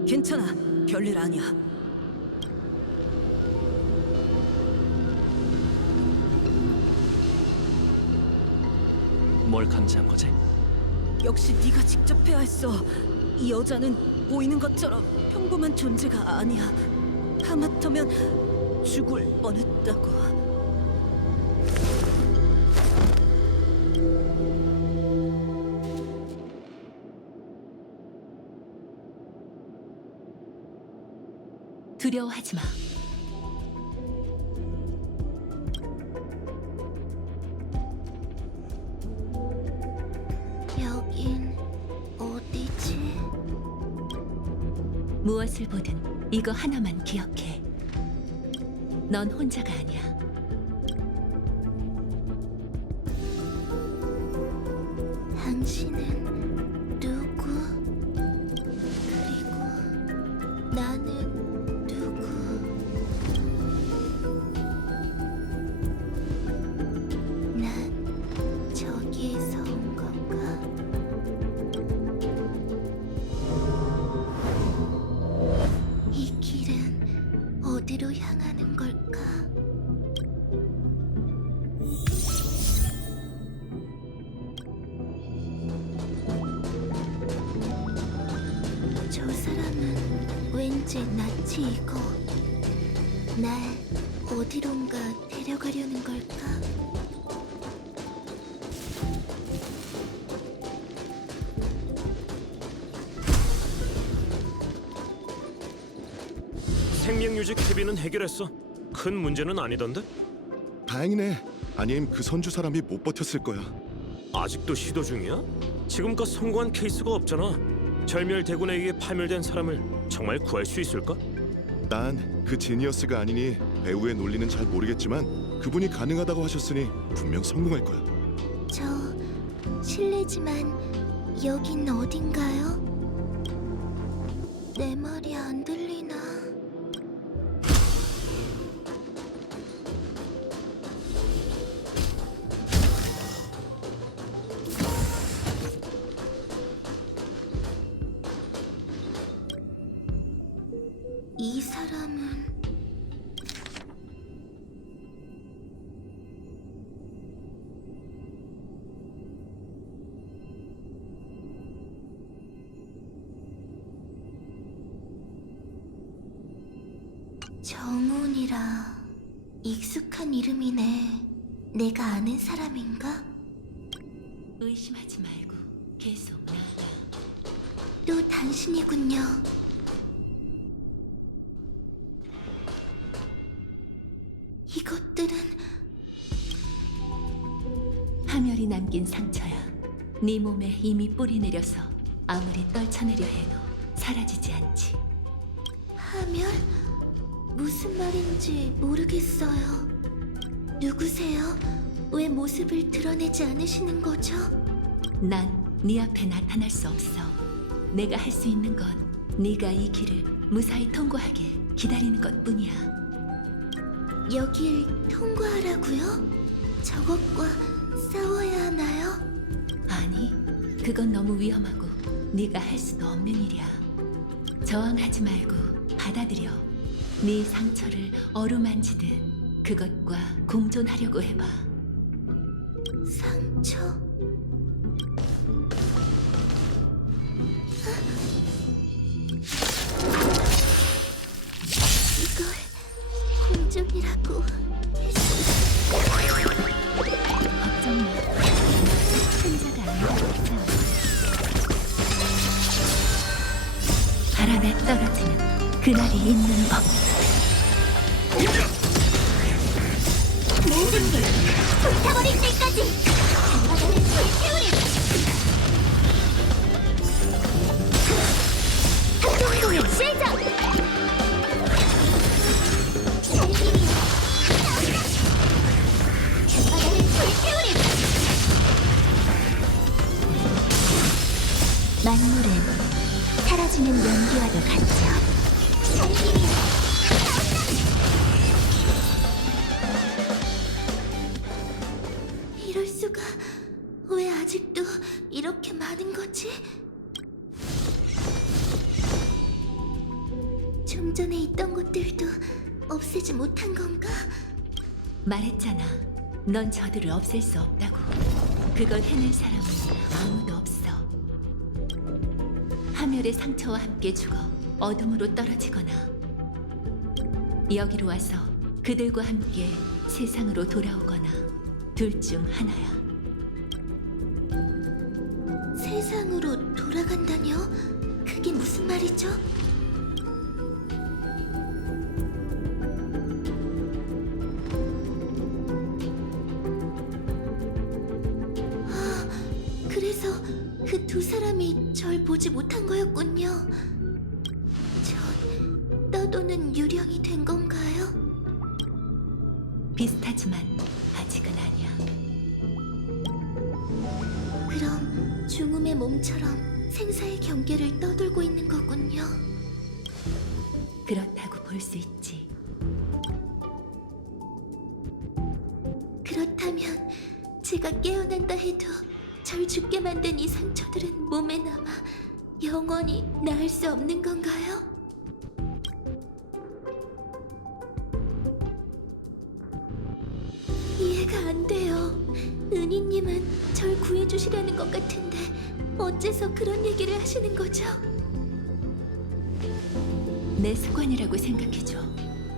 괜찮아. 별일 아니야. 뭘 감지한 거지? 역시 네가 직접 해야 했어. 이 여자는 보이는 것처럼 평범한 존재가 아니야. 하마터면 죽을 뻔했다고. 두려워하지 마. 여긴 어디지? 무엇을 보든 이거 하나만 기억해. 넌 혼자가 아니야. 당신은 누구? 그리고 나는 누구? 난 저기에서 온 건가? 이 길은 어디로 향하는 걸까? 문제 낯이 이거 날 어디론가 데려가려는 걸까? 생명유지 캐비는 해결했어. 큰 문제는 아니던데? 다행이네. 아님 그 선주 사람이 못 버텼을 거야. 아직도 시도 중이야? 지금껏 성공한 케이스가 없잖아. 절멸대군에 의해 파멸된 사람을 정말 구할 수 있을까? 난 그 지니어스가 아니니 배우의 논리는 잘 모르겠지만 그분이 가능하다고 하셨으니 분명 성공할 거야. 저 실례지만 여긴 어딘가요? 내 말이 안 들리나? 이 사람은 정훈이라 익숙한 이름이네. 내가 아는 사람인가? 의심하지 말고 계속 나가. 또 당신이군요. 이것들은 파멸이 남긴 상처야. 네 몸에 이미 뿌리 내려서 아무리 떨쳐내려 해도 사라지지 않지. 파멸? 무슨 말인지 모르겠어요. 누구세요? 왜 모습을 드러내지 않으시는 거죠? 난 네 앞에 나타날 수 없어. 내가 할 수 있는 건 네가 이 길을 무사히 통과하게 기다리는 것뿐이야. 여길 통과하라고요? 저것과 싸워야 하나요? 아니, 그건 너무 위험하고 네가 할 수도 없는 일이야. 저항하지 말고 받아들여. 네 상처를 어루만지듯 그것과 공존하려고 해봐. 상처. 이걸 공존이라고 했어. 걱정 마. 혼자가 아니야. 바람에 떨어지는 그날이 있는 법. 모든 게 불타버릴 때까지 바다를 불태우리. 합동공의 시작. 바다를 불태우리. 만물은 사라지는 연기와도 같죠. 이럴 수가. 왜 아직도 이렇게 많은 거지? 좀 전에 있던 것들도 없애지 못한 건가? 말했잖아. 넌 저들을 없앨 수 없다고. 그걸 해낼 사람은 아무도 없어. 파멸의 상처와 함께 죽어 어둠으로 떨어지거나 여기로 와서 그들과 함께 세상으로 돌아오거나 둘 중 하나야. 세상으로 돌아간다뇨? 그게 무슨 말이죠? 그래서 그 두 사람이 절 보지 못한 거였군요. 전 떠도는 유령이 된 건가요? 비슷하지만 아직은 아니야. 그럼 중음의 몸처럼 생사의 경계를 떠돌고 있는 거군요. 그렇다고 볼 수 있지. 그렇다면 제가 깨어난다 해도 절 죽게 만든 이 상처들은 몸에 남아 영원히 나을 수 없는 건가요? 이해가 안 돼요. 은희님은 절 구해주시려는 것 같은데 어째서 그런 얘기를 하시는 거죠? 내 습관이라고 생각해줘.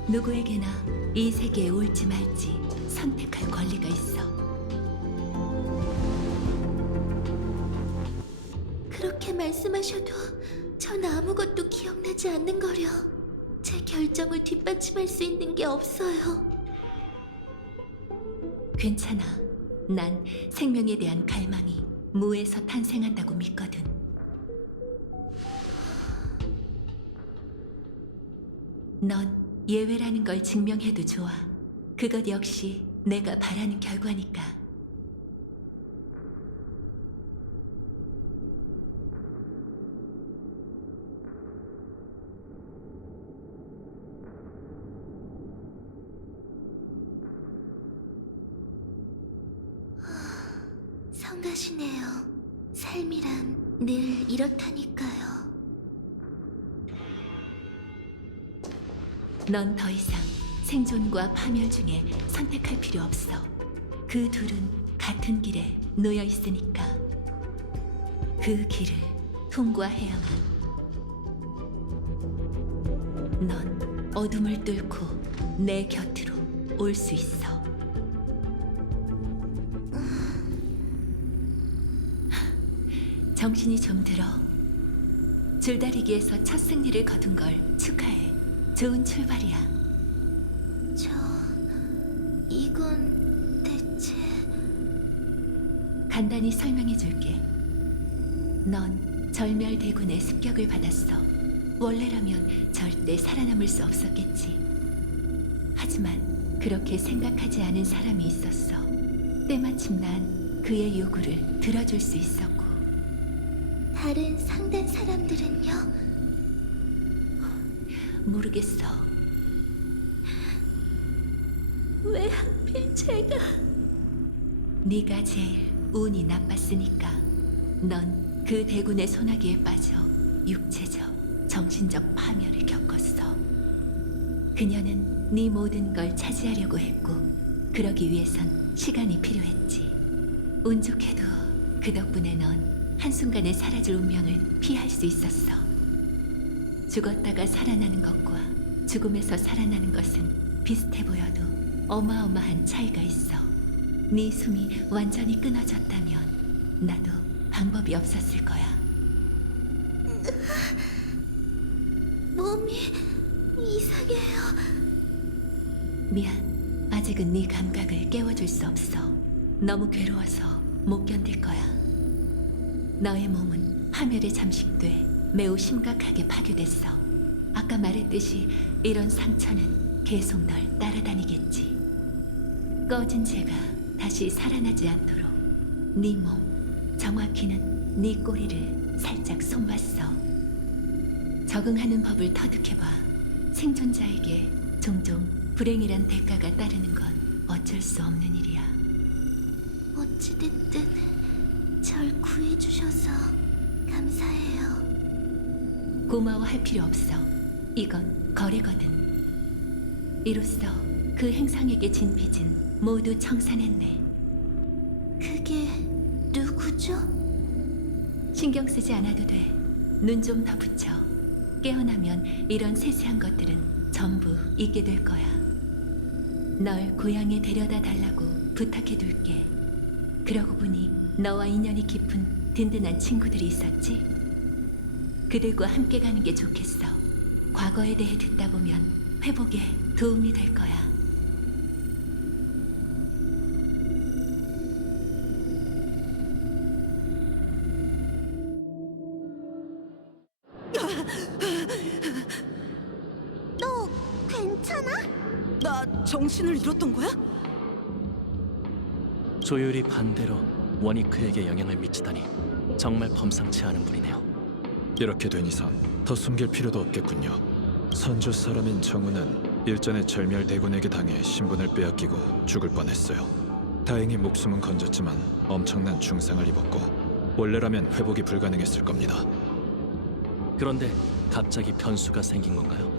누구에게나 이 세계에 올지 말지 선택할 권리가 있어. 그렇게 말씀하셔도 전 아무것도 기억나지 않는 거려. 제 결정을 뒷받침할 수 있는 게 없어요. 괜찮아. 난 생명에 대한 갈망이 무에서 탄생한다고 믿거든. 넌 예외라는 걸 증명해도 좋아. 그것 역시 내가 바라는 결과니까. 성가시네요. 삶이란 늘 이렇다니까요. 넌 더 이상 생존과 파멸 중에 선택할 필요 없어. 그 둘은 같은 길에 놓여 있으니까. 그 길을 통과해야만 넌 어둠을 뚫고 내 곁으로 올 수 있어. 정신이 좀 들어. 줄다리기에서 첫 승리를 거둔 걸 축하해. 좋은 출발이야. 이건 대체... 간단히 설명해 줄게. 넌 절멸대군의 습격을 받았어. 원래라면 절대 살아남을 수 없었겠지. 하지만 그렇게 생각하지 않은 사람이 있었어. 때마침 난 그의 요구를 들어줄 수 있었고. 다른 상단 사람들은요? 모르겠어. 왜 하필 제가? 네가 제일 운이 나빴으니까. 넌 그 대군의 소나기에 빠져 육체적, 정신적 파멸을 겪었어. 그녀는 네 모든 걸 차지하려고 했고 그러기 위해선 시간이 필요했지. 운 좋게도 그 덕분에 넌 한순간에 사라질 운명을 피할 수 있었어. 죽었다가 살아나는 것과 죽음에서 살아나는 것은 비슷해 보여도 어마어마한 차이가 있어. 네 숨이 완전히 끊어졌다면 나도 방법이 없었을 거야. 몸이 이상해요. 미안. 아직은 네 감각을 깨워줄 수 없어. 너무 괴로워서 못 견딜 거야. 너의 몸은 파멸에 잠식돼 매우 심각하게 파괴됐어. 아까 말했듯이 이런 상처는 계속 널 따라다니겠지. 꺼진 재가 다시 살아나지 않도록 네 몸, 정확히는 네 꼬리를 살짝 손봤어. 적응하는 법을 터득해봐. 생존자에게 종종 불행이란 대가가 따르는 건 어쩔 수 없는 일이야. 어찌됐든 절 구해주셔서 감사해요. 고마워할 필요 없어. 이건 거래거든. 이로써 그 행성에게 진 빚은 모두 청산했네. 그게 누구죠? 신경 쓰지 않아도 돼. 눈 좀 더 붙여. 깨어나면 이런 세세한 것들은 전부 잊게 될 거야. 널 고향에 데려다 달라고 부탁해둘게. 그러고 보니 너와 인연이 깊은 든든한 친구들이 있었지? 그들과 함께 가는 게 좋겠어. 과거에 대해 듣다 보면 회복에 도움이 될 거야. 너 괜찮아? 나 정신을 잃었던 거야? 조율이 반대로 원이크에게 영향을 미치다니 정말 범상치 않은 분이네요. 이렇게 된 이상 더 숨길 필요도 없겠군요. 선주 사람인 정우는 일전에 절멸대군에게 당해 신분을 빼앗기고 죽을 뻔했어요. 다행히 목숨은 건졌지만 엄청난 중상을 입었고 원래라면 회복이 불가능했을 겁니다. 그런데 갑자기 변수가 생긴 건가요?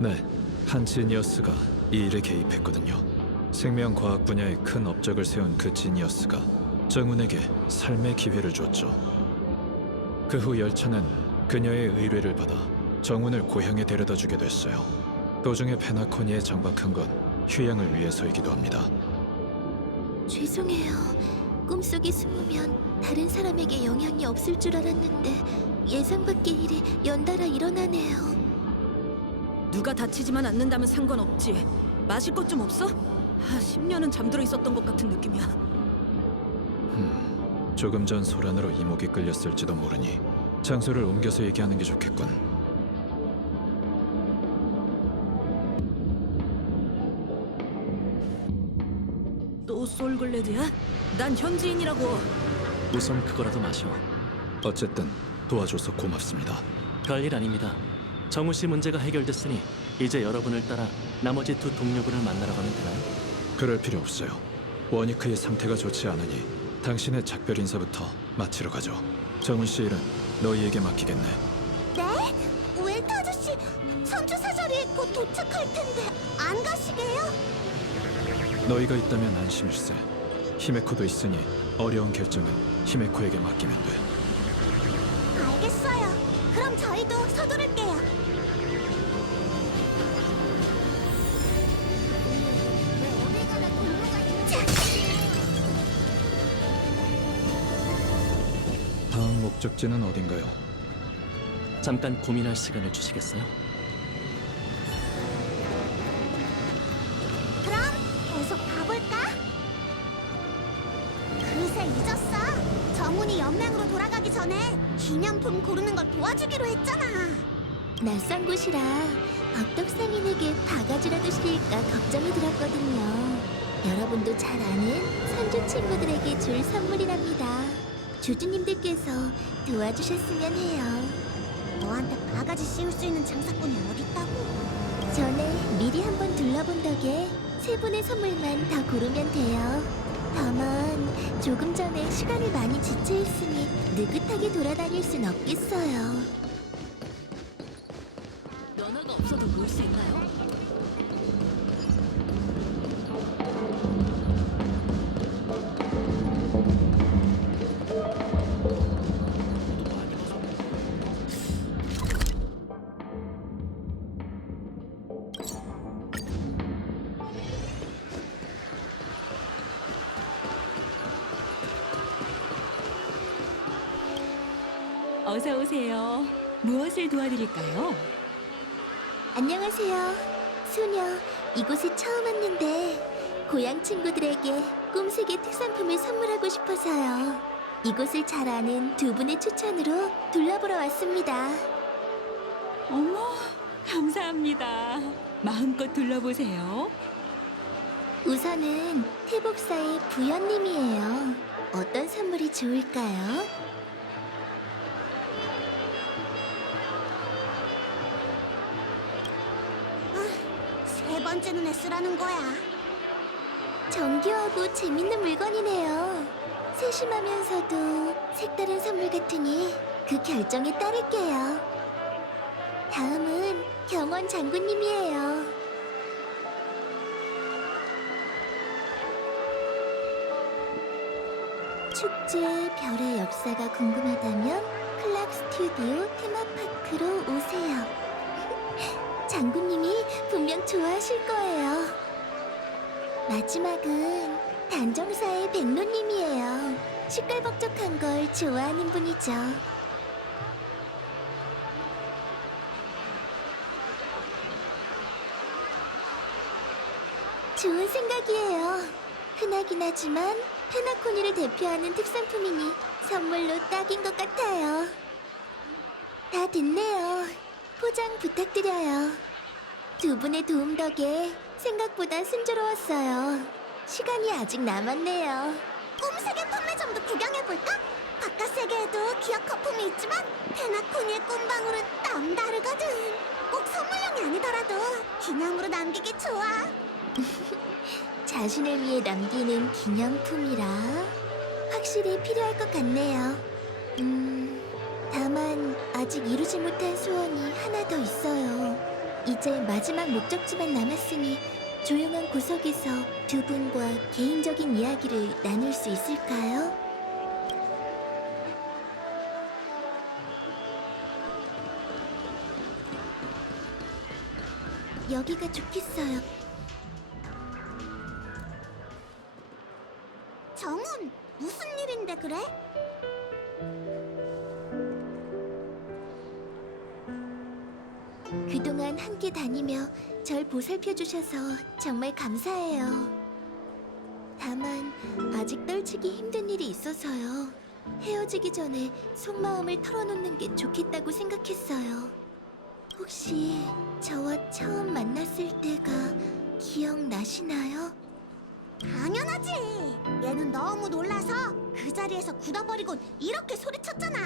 네, 한 지니어스가 이 일에 개입했거든요. 생명과학 분야에 큰 업적을 세운 그 지니어스가 정운에게 삶의 기회를 줬죠. 그 후 열차는 그녀의 의뢰를 받아 정훈을 고향에 데려다 주게 됐어요. 도중에 페나코니에 정박한 건 휴양을 위해서이기도 합니다. 죄송해요. 꿈속에 숨으면 다른 사람에게 영향이 없을 줄 알았는데 예상 밖의 일이 연달아 일어나네요. 누가 다치지만 않는다면 상관없지. 마실 것 좀 없어? 10년은 잠들어 있었던 것 같은 느낌이야. 조금 전 소란으로 이목이 끌렸을지도 모르니 장소를 옮겨서 얘기하는 게 좋겠군. 또 솔글레드야? 난 현지인이라고. 우선 그거라도 마셔. 어쨌든 도와줘서 고맙습니다. 별일 아닙니다. 정우 씨 문제가 해결됐으니 이제 여러분을 따라 나머지 두 동료분을 만나러 가면 되나요? 그럴 필요 없어요. 워니크의 상태가 좋지 않으니 당신의 작별 인사부터 마치러 가죠. 정훈 씨 일은 너희에게 맡기겠네. 네? 웰트 아저씨, 선주 사절이 곧 도착할 텐데 안 가시게요? 너희가 있다면 안심일세. 히메코도 있으니 어려운 결정은 히메코에게 맡기면 돼. 알겠어요. 그럼 저희도 서두를게요. 다음 목적지는 어딘가요? 잠깐 고민할 시간을 주시겠어요? 그럼 계속 가볼까? 그새 잊었어. 정훈이 연맹으로 돌아가기 전에 기념품 고르는 걸 도와주기로 했잖아. 낯선 곳이라 박덕상인에게 바가지라도 실릴까 걱정이 들었거든요. 여러분도 잘 아는 선조 친구들에게 줄 선물이랍니다. 주주님들께서 도와주셨으면 해요. 너한테 바가지 씌울 수 있는 장사꾼이 어딨다고? 전에 미리 한번 둘러본 덕에 세 분의 선물만 다 고르면 돼요. 다만 조금 전에 시간이 많이 지체했으니 느긋하게 돌아다닐 순 없겠어요. 면허가 없어도 놀 수 있나요? 어서 오세요. 무엇을 도와드릴까요? 안녕하세요. 소녀, 이곳에 처음 왔는데 고향 친구들에게 꿈세계 특산품을 선물하고 싶어서요. 이곳을 잘 아는 두 분의 추천으로 둘러보러 왔습니다. 어머, 감사합니다. 마음껏 둘러보세요. 우선은 태복사의 부연님이에요. 어떤 선물이 좋을까요? 세 번째 눈에 쓰라는 거야. 정교하고 재밌는 물건이네요. 세심하면서도 색다른 선물 같으니 그 결정에 따를게요. 다음은 경원 장군님이에요. 축제 별의 역사가 궁금하다면 클락 스튜디오 테마파크로 오세요. 장군님이 분명 좋아하실 거예요. 마지막은 단정사의 백로님이에요. 시끌벅적한 걸 좋아하는 분이죠. 좋은 생각이에요. 흔하긴 하지만 페나코니를 대표하는 특산품이니 선물로 딱인 것 같아요. 다 됐네요. 포장 부탁드려요. 두 분의 도움 덕에 생각보다 순조로웠어요. 시간이 아직 남았네요. 꿈세계 판매점도 구경해볼까? 바깥 세계에도 기업 거품이 있지만 페나코니의 꿈방울은 남다르거든. 꼭 선물용이 아니더라도 기념으로 남기기 좋아. 자신을 위해 남기는 기념품이라 확실히 필요할 것 같네요. 다만 아직 이루지 못한 소원이 하나 더 있어요. 이제 마지막 목적지만 남았으니 조용한 구석에서 두 분과 개인적인 이야기를 나눌 수 있을까요? 여기가 좋겠어요. 정훈, 무슨 일인데 그래? 그동안 함께 다니며 절 보살펴 주셔서 정말 감사해요. 다만 아직 떨치기 힘든 일이 있어서요. 헤어지기 전에 속마음을 털어놓는 게 좋겠다고 생각했어요. 혹시 저와 처음 만났을 때가 기억나시나요? 당연하지. 얘는 너무 놀라서 그 자리에서 굳어버리고 이렇게 소리쳤잖아.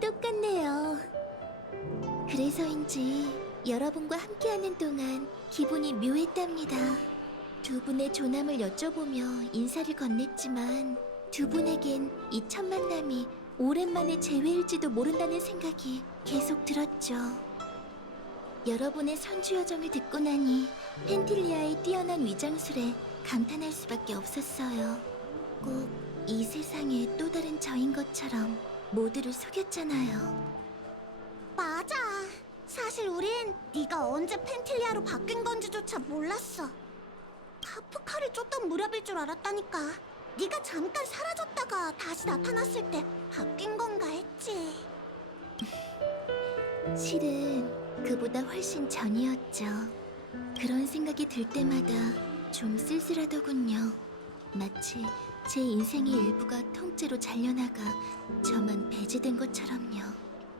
똑같네요. 그래서인지 여러분과 함께하는 동안 기분이 묘했답니다. 두 분의 조남을 여쭤보며 인사를 건넸지만 두 분에겐 이 첫 만남이 오랜만에 재회일지도 모른다는 생각이 계속 들었죠. 여러분의 선주 여정을 듣고 나니 펜틸리아의 뛰어난 위장술에 감탄할 수밖에 없었어요. 꼭 이 세상의 또 다른 저인 것처럼 모두를 속였잖아요. 맞아. 사실 우린 네가 언제 펜틸리아로 바뀐 건지조차 몰랐어. 카프카를 쫓던 무렵일 줄 알았다니까. 네가 잠깐 사라졌다가 다시 나타났을 때 바뀐 건가 했지. 실은 그보다 훨씬 전이었죠. 그런 생각이 들 때마다 좀 쓸쓸하더군요. 마치 제 인생의 일부가 통째로 잘려나가 저만 배제된 것처럼요.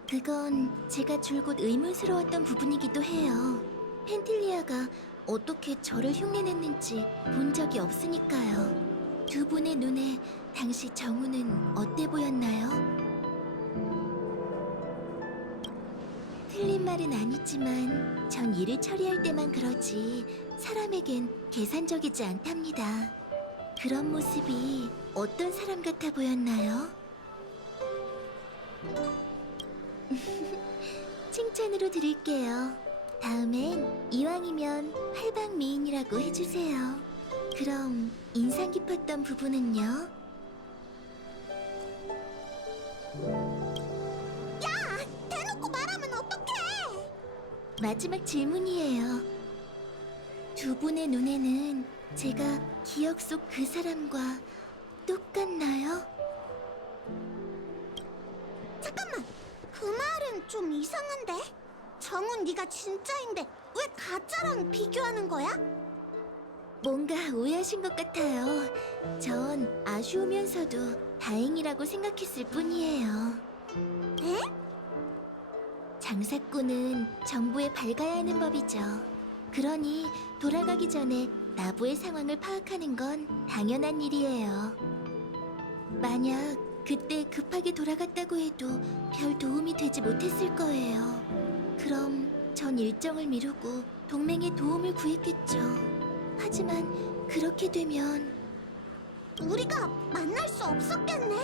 그건 제가 줄곧 의문스러웠던 부분이기도 해요. 펜틸리아가 어떻게 저를 흉내냈는지 본 적이 없으니까요. 두 분의 눈에 당시 정우는 어때 보였나요? 틀린 말은 아니지만 전 일을 처리할 때만 그러지 사람에겐 계산적이지 않답니다. 그런 모습이 어떤 사람 같아 보였나요? 칭찬으로 드릴게요. 다음엔 이왕이면 팔방미인이라고 해주세요. 그럼 인상 깊었던 부분은요? 야! 대놓고 말하면 어떡해! 마지막 질문이에요. 두 분의 눈에는 제가 기억 속 그 사람과 똑같나요? 잠깐만! 그 말은 좀 이상한데? 정훈 네가 진짜인데 왜 가짜랑 비교하는 거야? 뭔가 오해하신 것 같아요. 전 아쉬우면서도 다행이라고 생각했을 뿐이에요. 에? 장사꾼은 정부에 밝아야 하는 법이죠. 그러니 돌아가기 전에 나부의 상황을 파악하는 건 당연한 일이에요. 만약 그때 급하게 돌아갔다고 해도 별 도움이 되지 못했을 거예요. 그럼 전 일정을 미루고 동맹의 도움을 구했겠죠. 하지만 그렇게 되면 우리가 만날 수 없었겠네?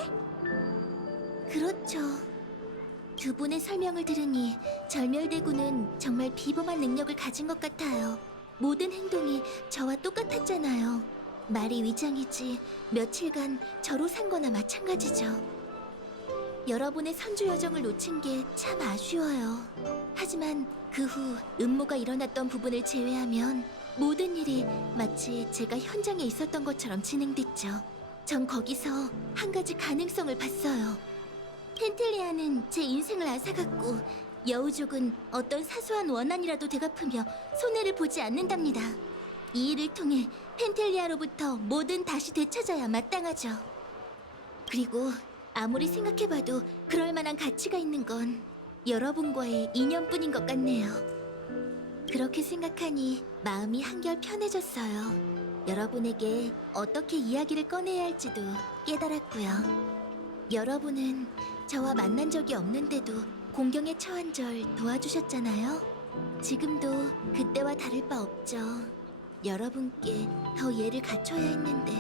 그렇죠. 두 분의 설명을 들으니 절멸대군은 정말 비범한 능력을 가진 것 같아요. 모든 행동이 저와 똑같았잖아요. 말이 위장이지 며칠간 저로 산 거나 마찬가지죠. 여러분의 선주 여정을 놓친 게 참 아쉬워요. 하지만 그 후 음모가 일어났던 부분을 제외하면 모든 일이 마치 제가 현장에 있었던 것처럼 진행됐죠. 전 거기서 한 가지 가능성을 봤어요. 펜틸리아는 제 인생을 앗아갔고 여우족은 어떤 사소한 원한이라도 되갚으며 손해를 보지 않는답니다. 이 일을 통해 펜틸리아로부터 뭐든 다시 되찾아야 마땅하죠. 그리고 아무리 생각해봐도 그럴 만한 가치가 있는 건 여러분과의 인연뿐인 것 같네요. 그렇게 생각하니 마음이 한결 편해졌어요. 여러분에게 어떻게 이야기를 꺼내야 할지도 깨달았고요. 여러분은 저와 만난 적이 없는데도 공경에 처한 절 도와주셨잖아요. 지금도 그때와 다를 바 없죠. 여러분께 더 예를 갖춰야 했는데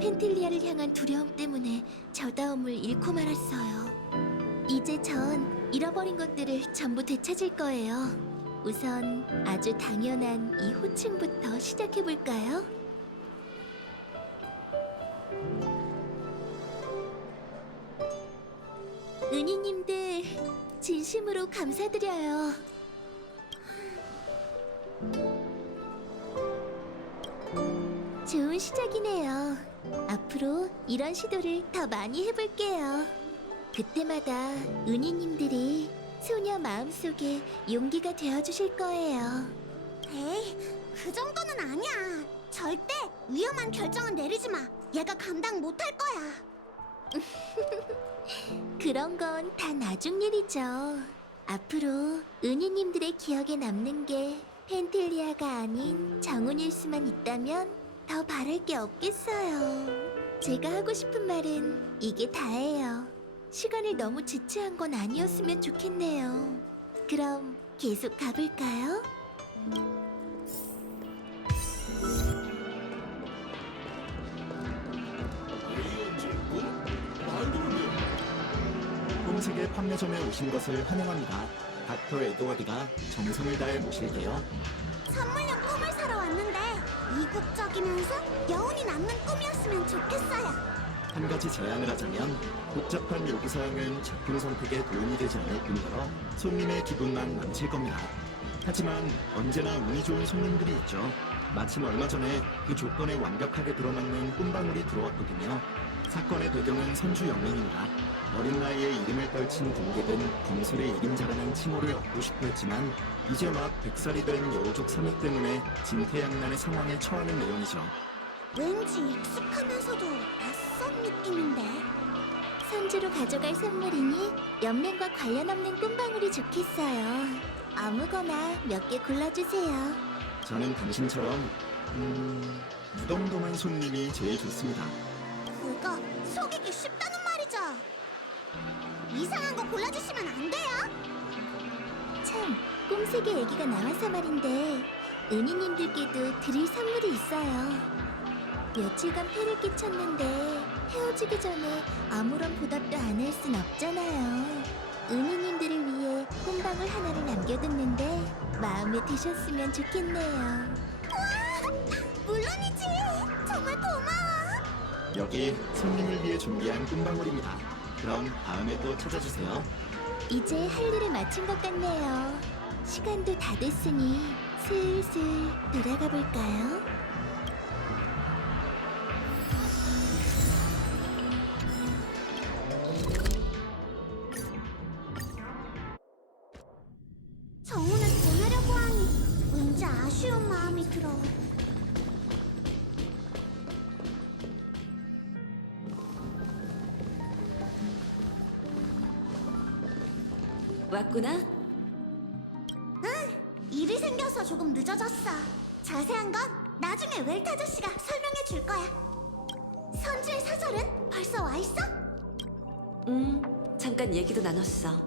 펜틸리아를 향한 두려움 때문에 저다움을 잃고 말았어요. 이제 전 잃어버린 것들을 전부 되찾을 거예요. 우선 아주 당연한 이 호칭부터 시작해볼까요? 은희님들 진심으로 감사드려요. 좋은 시작이네요. 앞으로 이런 시도를 더 많이 해볼게요. 그때마다 은희님들이 소녀 마음속에 용기가 되어주실 거예요. 에이, 그 정도는 아니야. 절대 위험한 결정은 내리지 마. 얘가 감당 못할 거야. 그런 건 다 나중 일이죠. 앞으로 은희님들의 기억에 남는 게 펜텔리아가 아닌 정훈일 수만 있다면 더 바랄 게 없겠어요. 제가 하고 싶은 말은 이게 다예요. 시간을 너무 지체한 건 아니었으면 좋겠네요. 그럼 계속 가볼까요? 꿈세계 판매점에 오신 것을 환영합니다. 닥터 에드워드가 정성을 다해 모실게요. 선물용 꿈을 사러 왔는데 이국적이면서 여운이 남는 꿈이었으면 좋겠어요. 한 가지 제안을 하자면 복잡한 요구사항은 작품 선택에 도움이 되지 않을 뿐더러 손님의 기분만 망칠 겁니다. 하지만 언제나 운이 좋은 손님들이 있죠. 마침 얼마 전에 그 조건에 완벽하게 들어맞는 꿈방울이 들어왔거든요. 사건의 배경은 선주 영민입니다. 어린 나이에 이름을 떨친 공객은 검술의 이름자라는 칭호를 얻고 싶어 했지만 이제 막 100살이 된 여우족 사맥 때문에 진퇴양난의 상황에 처하는 내용이죠. 왠지 익숙하면서도 낯선 느낌인데. 선주로 가져갈 선물이니 연맹과 관련 없는 꿈방울이 좋겠어요. 아무거나 몇 개 골라주세요. 저는 당신처럼 무덤덤한 손님이 제일 좋습니다. 그거 속이기 쉽다는 말이죠. 이상한 거 골라주시면 안 돼요. 참, 꿈세계 얘기가 나와서 말인데 은희님들께도 드릴 선물이 있어요. 며칠간 폐를 끼쳤는데 헤어지기 전에 아무런 보답도 안 할 순 없잖아요. 은희님들을 위해 꿈방울 하나를 남겨뒀는데 마음에 드셨으면 좋겠네요. 와, 물론이지. 정말 고마워. 여기 손님을 위해 준비한 꿈방울입니다. 그럼 다음에 또 찾아주세요. 이제 할 일을 마친 것 같네요. 시간도 다 됐으니 슬슬 돌아가 볼까요? 정훈을 보내려고 하니 왠지 아쉬운 마음이 들어. 왔구나? 일이 생겨서 조금 늦어졌어. 자세한 건 나중에 웰트 아저씨가 설명해 줄 거야. 선주의 사절은 벌써 와 있어? 잠깐 얘기도 나눴어.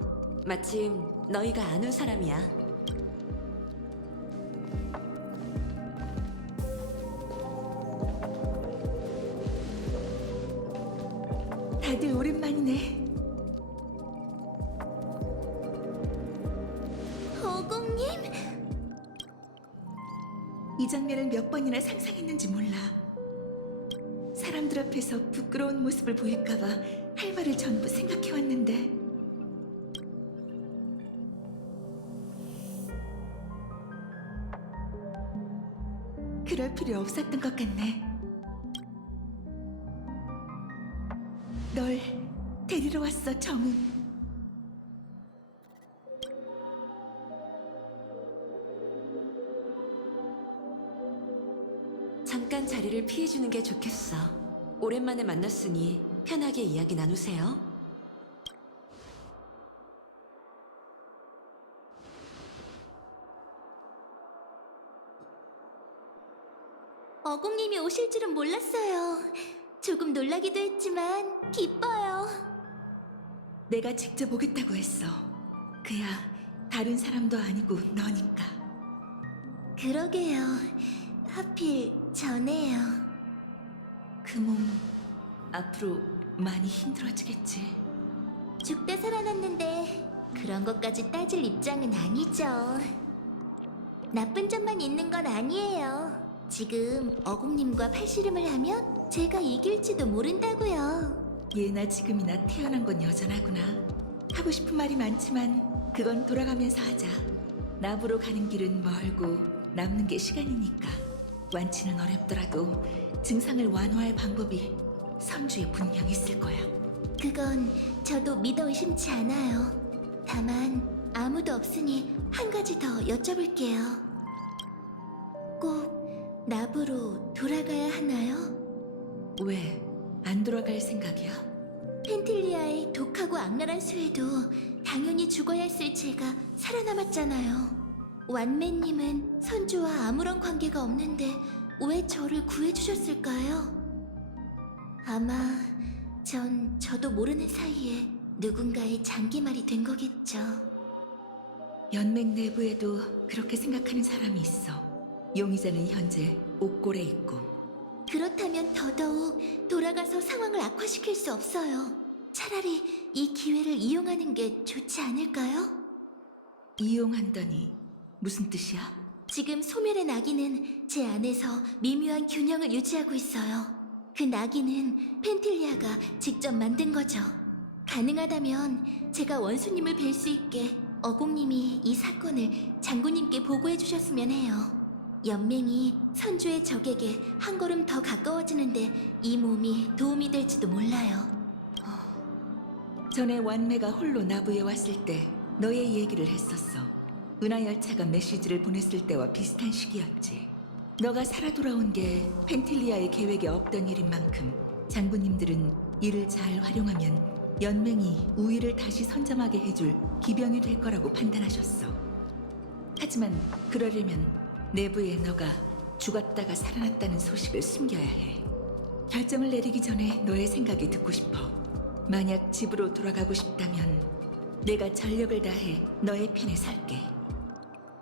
마침 너희가 아는 사람이야. 다들 오랜만이네. 어공님? 이 장면을 몇 번이나 상상했는지 몰라. 사람들 앞에서 부끄러운 모습을 보일까봐 할 말을 전부 생각해왔는데 그럴 필요 없었던 것 같네. 널 데리러 왔어, 정훈. 잠깐 자리를 피해주는 게 좋겠어. 오랜만에 만났으니 편하게 이야기 나누세요. 어공님이 오실 줄은 몰랐어요. 조금 놀라기도 했지만 기뻐요. 내가 직접 오겠다고 했어. 그야 다른 사람도 아니고 너니까. 그러게요. 하필 전에요. 그 몸 앞으로 많이 힘들어지겠지. 죽다 살아났는데 그런 것까지 따질 입장은 아니죠. 나쁜 점만 있는 건 아니에요. 지금 어공님과 팔씨름을 하면 제가 이길지도 모른다고요. 예나 지금이나 태어난 건 여전하구나. 하고 싶은 말이 많지만 그건 돌아가면서 하자. 나부로 가는 길은 멀고 남는 게 시간이니까. 완치는 어렵더라도 증상을 완화할 방법이 선주에 분명 있을 거야. 그건 저도 믿어 의심치 않아요. 다만 아무도 없으니 한 가지 더 여쭤볼게요. 꼭 나부로 돌아가야 하나요? 왜 안 돌아갈 생각이야? 펜틸리아의 독하고 악랄한 수에도 당연히 죽어야 했을 제가 살아남았잖아요. 완맨님은 선주와 아무런 관계가 없는데 왜 저를 구해주셨을까요? 아마 저도 모르는 사이에 누군가의 장기말이 된 거겠죠. 연맹 내부에도 그렇게 생각하는 사람이 있어. 용의자는 현재 옥골에 있고. 그렇다면 더더욱 돌아가서 상황을 악화시킬 수 없어요. 차라리 이 기회를 이용하는 게 좋지 않을까요? 이용한다니 무슨 뜻이야? 지금 소멸의 나기는 제 안에서 미묘한 균형을 유지하고 있어요. 그 나기는 펜틸리아가 직접 만든 거죠. 가능하다면 제가 원수님을 뵐 수 있게 어공님이 이 사건을 장군님께 보고해 주셨으면 해요. 연맹이 선주의 적에게 한 걸음 더 가까워지는데 이 몸이 도움이 될지도 몰라요. 전에 완매가 홀로 나부에 왔을 때 너의 얘기를 했었어. 은하열차가 메시지를 보냈을 때와 비슷한 시기였지. 너가 살아 돌아온 게 펜틸리아의 계획에 없던 일인 만큼 장군님들은 이를 잘 활용하면 연맹이 우위를 다시 선점하게 해줄 기병이 될 거라고 판단하셨어. 하지만 그러려면 내부에 너가 죽었다가 살아났다는 소식을 숨겨야 해. 결정을 내리기 전에 너의 생각이 듣고 싶어. 만약 집으로 돌아가고 싶다면 내가 전력을 다해 너의 편에 설게.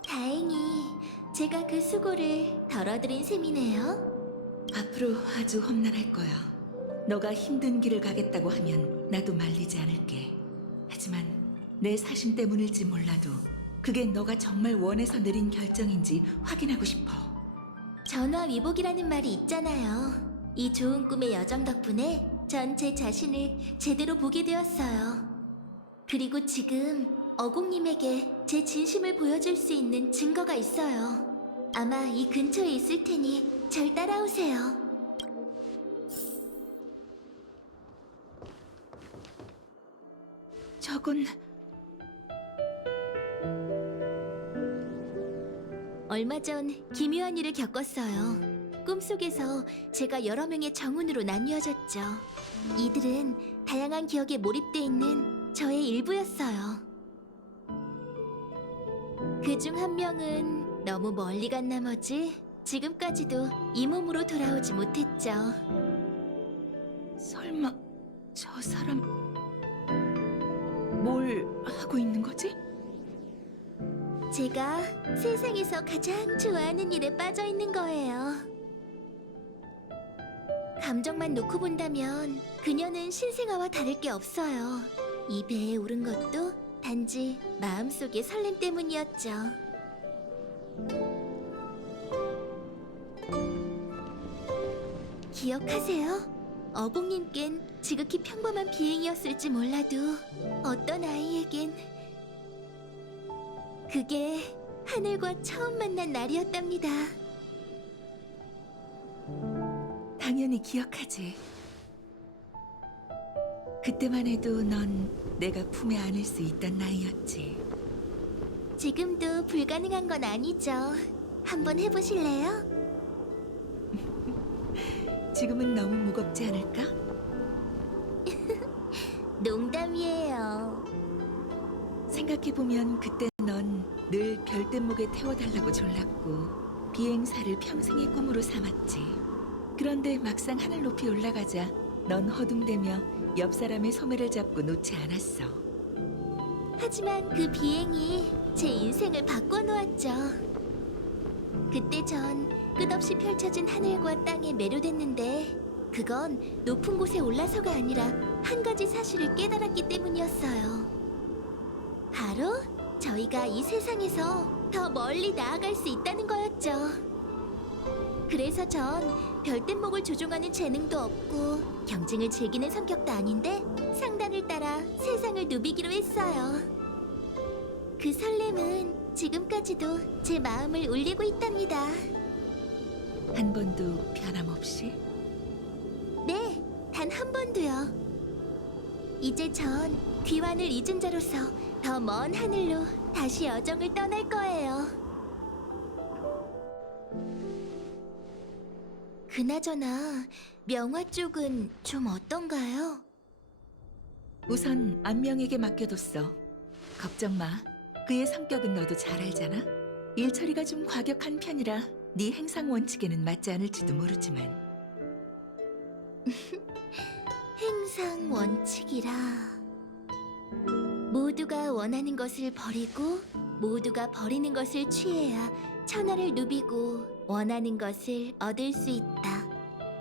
다행히 제가 그 수고를 덜어드린 셈이네요. 앞으로 아주 험난할 거야. 너가 힘든 길을 가겠다고 하면 나도 말리지 않을게. 하지만 내 사심 때문일지 몰라도 그게 너가 정말 원해서 내린 결정인지 확인하고 싶어. 전화위복이라는 말이 있잖아요. 이 좋은 꿈의 여정 덕분에 전 제 자신을 제대로 보게 되었어요. 그리고 지금 어공님에게 제 진심을 보여줄 수 있는 증거가 있어요. 아마 이 근처에 있을 테니 절 따라오세요. 저건 얼마 전 기묘한 일을 겪었어요. 꿈속에서 제가 여러 명의 정운으로 나뉘어졌죠. 이들은 다양한 기억에 몰입돼 있는 저의 일부였어요. 그중 한 명은 너무 멀리 간 나머지 지금까지도 이 몸으로 돌아오지 못했죠. 설마 저 사람 뭘 하고 있는 거지? 제가 세상에서 가장 좋아하는 일에 빠져 있는 거예요. 감정만 놓고 본다면 그녀는 신생아와 다를 게 없어요. 이 배에 오른 것도 단지 마음속의 설렘 때문이었죠. 기억하세요? 어공님께는 지극히 평범한 비행이었을지 몰라도 어떤 아이에겐 그게 하늘과 처음 만난 날이었답니다. 당연히 기억하지. 그때만 해도 넌 내가 품에 안을 수 있던 나이였지. 지금도 불가능한 건 아니죠. 한번 해보실래요? 지금은 너무 무겁지 않을까? 농담이에요. 생각해보면 그때 넌 늘 별대목에 태워달라고 졸랐고 비행사를 평생의 꿈으로 삼았지. 그런데 막상 하늘 높이 올라가자 넌 허둥대며 옆 사람의 소매를 잡고 놓지 않았어. 하지만 그 비행이 제 인생을 바꿔놓았죠. 그때 전 끝없이 펼쳐진 하늘과 땅에 매료됐는데 그건 높은 곳에 올라서가 아니라 한 가지 사실을 깨달았기 때문이었어요. 바로 저희가 이 세상에서 더 멀리 나아갈 수 있다는 거였죠. 그래서 전 별대목을 조종하는 재능도 없고 경쟁을 즐기는 성격도 아닌데 상단을 따라 세상을 누비기로 했어요. 그 설렘은 지금까지도 제 마음을 울리고 있답니다. 한 번도 변함없이? 네, 단 한 번도요. 이제 전 귀환을 잊은 자로서 더 먼 하늘로 다시 여정을 떠날 거예요. 그나저나 명화 쪽은 좀 어떤가요? 우선 안명에게 맡겨뒀어. 걱정 마. 그의 성격은 너도 잘 알잖아. 일 처리가 좀 과격한 편이라 네 행상 원칙에는 맞지 않을지도 모르지만. 행상 원칙이라. 모두가 원하는 것을 버리고 모두가 버리는 것을 취해야 천하를 누비고 원하는 것을 얻을 수 있다.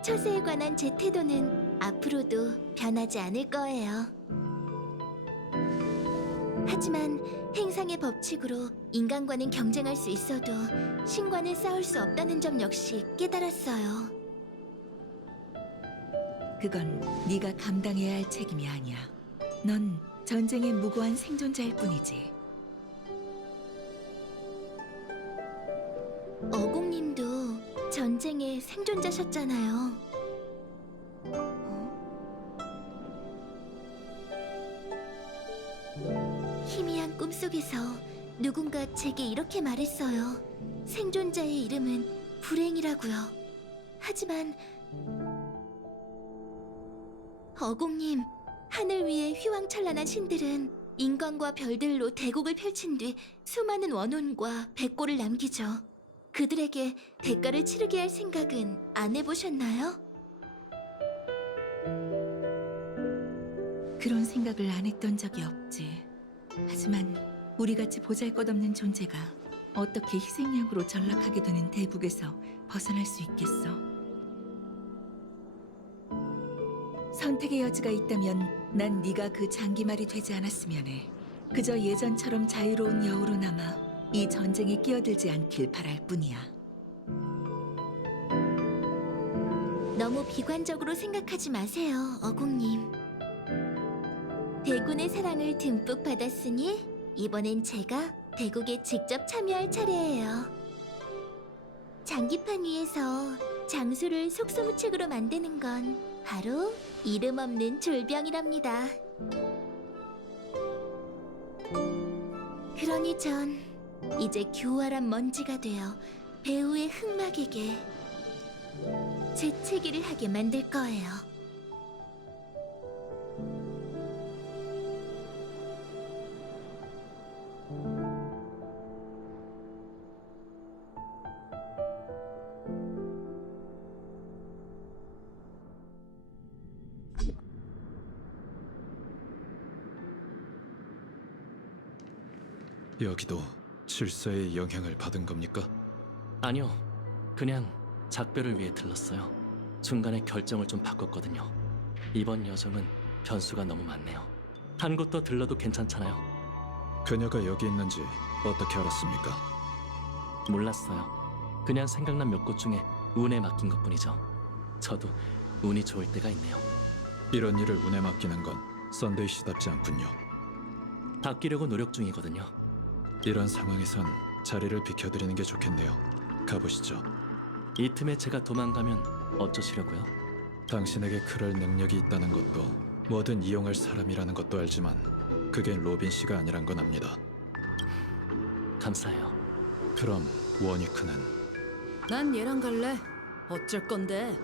처세에 관한 제 태도는 앞으로도 변하지 않을 거예요. 하지만 행상의 법칙으로 인간과는 경쟁할 수 있어도 신과는 싸울 수 없다는 점 역시 깨달았어요. 그건 네가 감당해야 할 책임이 아니야. 넌 전쟁의 무고한 생존자일 뿐이지. 어공님도 전쟁의 생존자셨잖아요. 희미한 꿈속에서 누군가 제게 이렇게 말했어요. 생존자의 이름은 불행이라고요. 하지만 어공님, 하늘 위의 휘황찬란한 신들은 인간과 별들로 대국을 펼친 뒤 수많은 원혼과 백골을 남기죠. 그들에게 대가를 치르게 할 생각은 안 해보셨나요? 그런 생각을 안 했던 적이 없지. 하지만 우리같이 보잘것없는 존재가 어떻게 희생양으로 전락하게 되는 대국에서 벗어날 수 있겠어? 선택의 여지가 있다면 난 네가 그 장기말이 되지 않았으면 해. 그저 예전처럼 자유로운 여우로 남아 이 전쟁에 끼어들지 않길 바랄 뿐이야. 너무 비관적으로 생각하지 마세요, 어공님. 대군의 사랑을 듬뿍 받았으니 이번엔 제가 대국에 직접 참여할 차례예요. 장기판 위에서 장수를 속수무책으로 만드는 건 바로 이름 없는 졸병이랍니다. 그러니 전 이제 교활한 먼지가 되어 배우의 흑막에게 재채기를 하게 만들 거예요. 여기도 질서의 영향을 받은 겁니까? 아니요. 그냥 작별을 위해 들렀어요. 중간에 결정을 좀 바꿨거든요. 이번 여정은 변수가 너무 많네요. 한 곳 더 들러도 괜찮잖아요. 그녀가 여기 있는지 어떻게 알았습니까? 몰랐어요. 그냥 생각난 몇 곳 중에 운에 맡긴 것뿐이죠. 저도 운이 좋을 때가 있네요. 이런 일을 운에 맡기는 건 썬데이씨답지 않군요. 바뀌려고 노력 중이거든요. 이런 상황에선 자리를 비켜드리는 게 좋겠네요. 가보시죠. 이 틈에 제가 도망가면 어쩌시려고요? 당신에게 그럴 능력이 있다는 것도 뭐든 이용할 사람이라는 것도 알지만 그게 로빈 씨가 아니란 건 압니다. 감사해요. 그럼 워니크는? 난 얘랑 갈래. 어쩔 건데?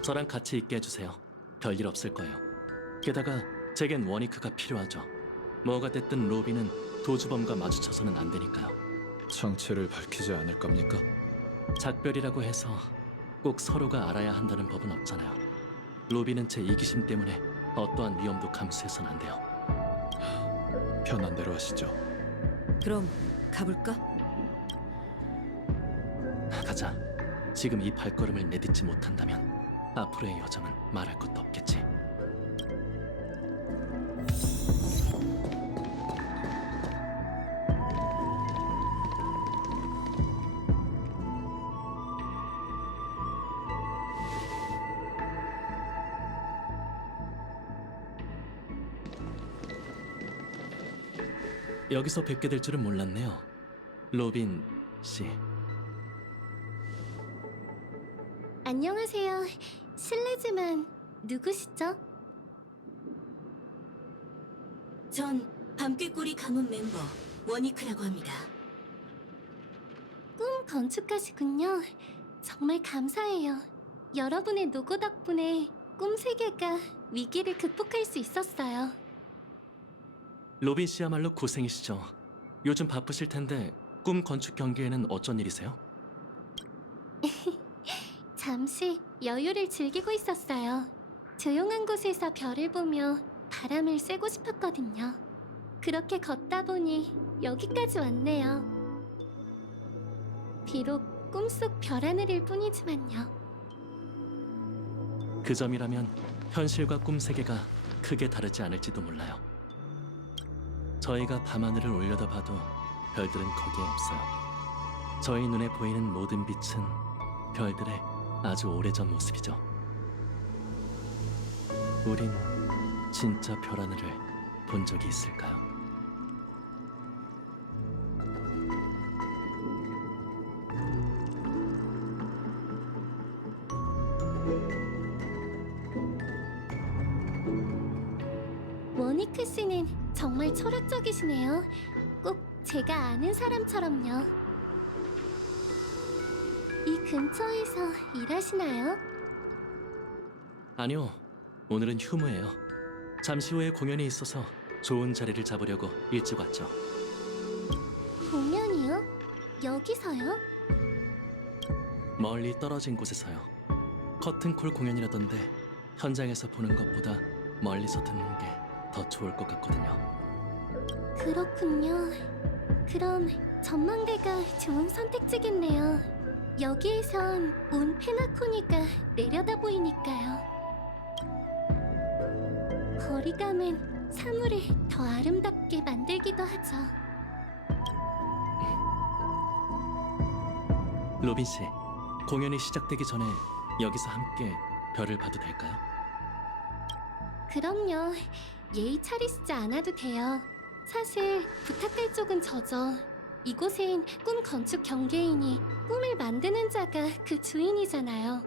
저랑 같이 있게 해주세요. 별일 없을 거예요. 게다가 제겐 워니크가 필요하죠. 뭐가 됐든 로빈은 도주범과 마주쳐서는 안 되니까요. 정체를 밝히지 않을 겁니까? 작별이라고 해서 꼭 서로가 알아야 한다는 법은 없잖아요. 로빈은 제 이기심 때문에 어떠한 위험도 감수해선 안 돼요. 편한 대로 하시죠. 그럼 가볼까? 가자. 지금 이 발걸음을 내딛지 못한다면 앞으로의 여정은 말할 것도 없겠지. 여기서 뵙게 될 줄은 몰랐네요. 로빈 씨. 안녕하세요. 실례지만 누구시죠? 전 밤꾀꼬리 가문 멤버 원이크라고 합니다. 꿈 건축가시군요. 정말 감사해요. 여러분의 노고 덕분에 꿈 세계가 위기를 극복할 수 있었어요. 로빈 씨야말로 고생이시죠. 요즘 바쁘실 텐데 꿈 건축 경기에는 어쩐 일이세요? 잠시 여유를 즐기고 있었어요. 조용한 곳에서 별을 보며 바람을 쐬고 싶었거든요. 그렇게 걷다 보니 여기까지 왔네요. 비록 꿈속 별 하늘일 뿐이지만요. 그 점이라면 현실과 꿈 세계가 크게 다르지 않을지도 몰라요. 저희가 밤하늘을 올려다봐도 별들은 거기에 없어요. 저희 눈에 보이는 모든 빛은 별들의 아주 오래전 모습이죠. 우린 진짜 별 하늘을 본 적이 있을까요? 원이크 씨는 정말 철학적이시네요. 꼭 제가 아는 사람처럼요. 이 근처에서 일하시나요? 아니요, 오늘은 휴무예요. 잠시 후에 공연이 있어서 좋은 자리를 잡으려고 일찍 왔죠. 공연이요? 여기서요? 멀리 떨어진 곳에서요. 커튼콜 공연이라던데 현장에서 보는 것보다 멀리서 듣는 게 더 좋을 것 같거든요. 그렇군요. 그럼 전망대가 좋은 선택지겠네요. 여기에선 온 페나코니가 내려다 보이니까요. 거리감은 사물을 더 아름답게 만들기도 하죠. 로빈 씨, 공연이 시작되기 전에 여기서 함께 별을 봐도 될까요? 그럼요. 예의 차리시지 않아도 돼요. 사실 부탁할 쪽은 저죠. 이곳엔 꿈 건축 경계이니 꿈을 만드는 자가 그 주인이잖아요.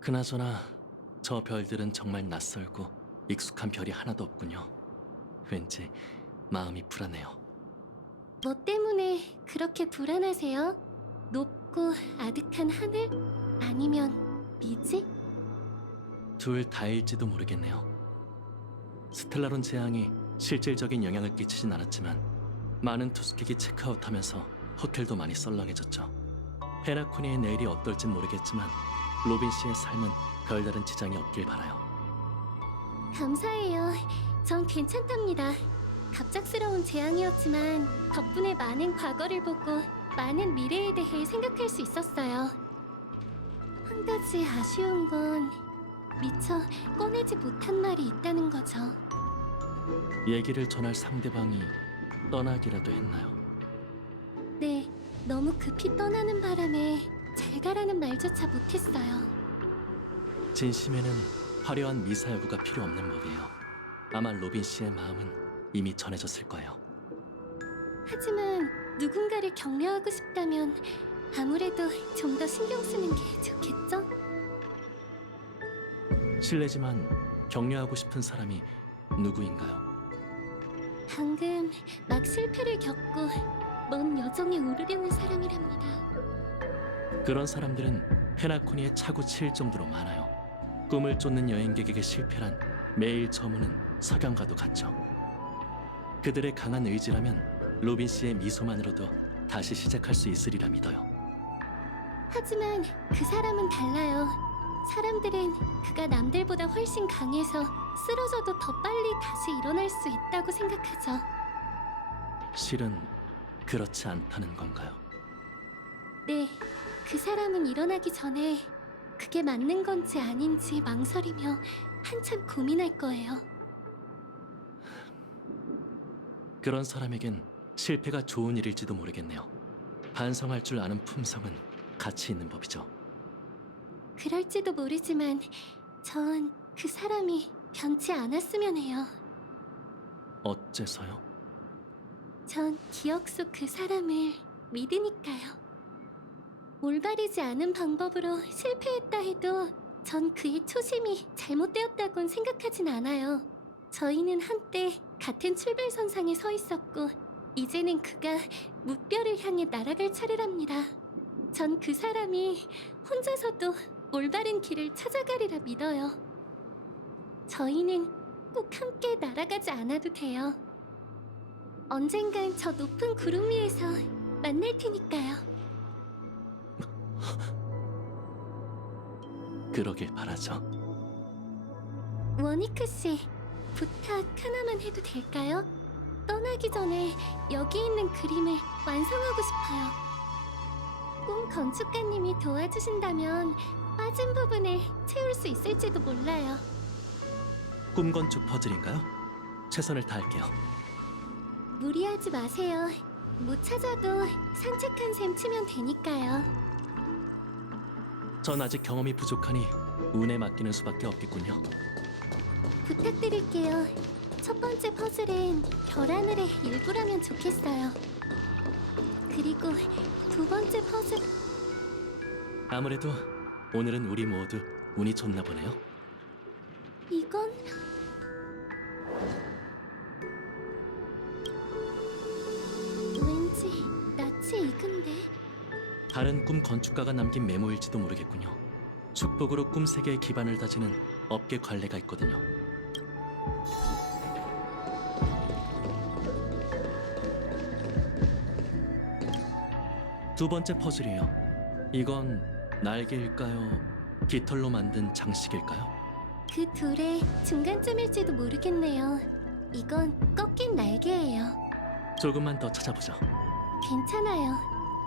그나저나 저 별들은 정말 낯설고 익숙한 별이 하나도 없군요. 왠지 마음이 불안해요. 뭐 때문에 그렇게 불안하세요? 높고 아득한 하늘? 아니면 미지? 둘 다일지도 모르겠네요. 스텔라론 재앙이 실질적인 영향을 끼치진 않았지만 많은 투스객이 체크아웃하면서 호텔도 많이 썰렁해졌죠. 페나코니의 내일이 어떨진 모르겠지만 로빈 씨의 삶은 별다른 지장이 없길 바라요. 감사해요. 전 괜찮답니다. 갑작스러운 재앙이었지만 덕분에 많은 과거를 보고 많은 미래에 대해 생각할 수 있었어요. 한 가지 아쉬운 건 미처 꺼내지 못한 말이 있다는 거죠. 얘기를 전할 상대방이 떠나기라도 했나요? 네, 너무 급히 떠나는 바람에 잘 가라는 말조차 못했어요. 진심에는 화려한 미사여구가 필요 없는 법이에요. 아마 로빈 씨의 마음은 이미 전해졌을 거예요. 하지만 누군가를 격려하고 싶다면 아무래도 좀 더 신경 쓰는 게 좋겠죠? 실례지만 격려하고 싶은 사람이 누구인가요? 방금 막 실패를 겪고 먼 여정에 오르려는 사람이랍니다. 그런 사람들은 페나코니에 차고 칠 정도로 많아요. 꿈을 쫓는 여행객에게 실패란 매일 저무는 석양과도 같죠. 그들의 강한 의지라면 로빈 씨의 미소만으로도 다시 시작할 수 있으리라 믿어요. 하지만 그 사람은 달라요. 사람들은 그가 남들보다 훨씬 강해서 쓰러져도 더 빨리 다시 일어날 수 있다고 생각하죠. 실은 그렇지 않다는 건가요? 네, 그 사람은 일어나기 전에 그게 맞는 건지 아닌지 망설이며 한참 고민할 거예요. 그런 사람에겐 실패가 좋은 일일지도 모르겠네요. 반성할 줄 아는 품성은 가치 있는 법이죠. 그럴지도 모르지만 전 그 사람이 변치 않았으면 해요. 어째서요? 전 기억 속 그 사람을 믿으니까요. 올바르지 않은 방법으로 실패했다 해도 전 그의 초심이 잘못되었다곤 생각하진 않아요. 저희는 한때 같은 출발선상에 서 있었고 이제는 그가 무뼈를 향해 날아갈 차례랍니다. 전 그 사람이 혼자서도 올바른 길을 찾아가리라 믿어요. 저희는 꼭 함께 날아가지 않아도 돼요. 언젠간 저 높은 구름 위에서 만날 테니까요. 그러길 바라죠. 원이크 씨, 부탁 하나만 해도 될까요? 떠나기 전에 여기 있는 그림을 완성하고 싶어요. 꿈 건축가님이 도와주신다면 빠진 부분을 채울 수 있을지도 몰라요. 꿈 건축 퍼즐인가요? 최선을 다할게요. 무리하지 마세요. 못 찾아도 산책한 셈 치면 되니까요. 전 아직 경험이 부족하니 운에 맡기는 수밖에 없겠군요. 부탁드릴게요. 첫 번째 퍼즐은 별 하늘의 일부라면 좋겠어요. 그리고 두 번째 퍼즐... 아무래도 오늘은 우리 모두 운이 좋나 보네요. 이건... 왠지 낯이 익은데... 다른 꿈 건축가가 남긴 메모일지도 모르겠군요. 축복으로 꿈 세계의 기반을 다지는 업계 관례가 있거든요. 두 번째 퍼즐이에요. 이건 날개일까요? 깃털로 만든 장식일까요? 그 둘의 중간쯤일지도 모르겠네요. 이건 꺾인 날개예요. 조금만 더 찾아보죠. 괜찮아요.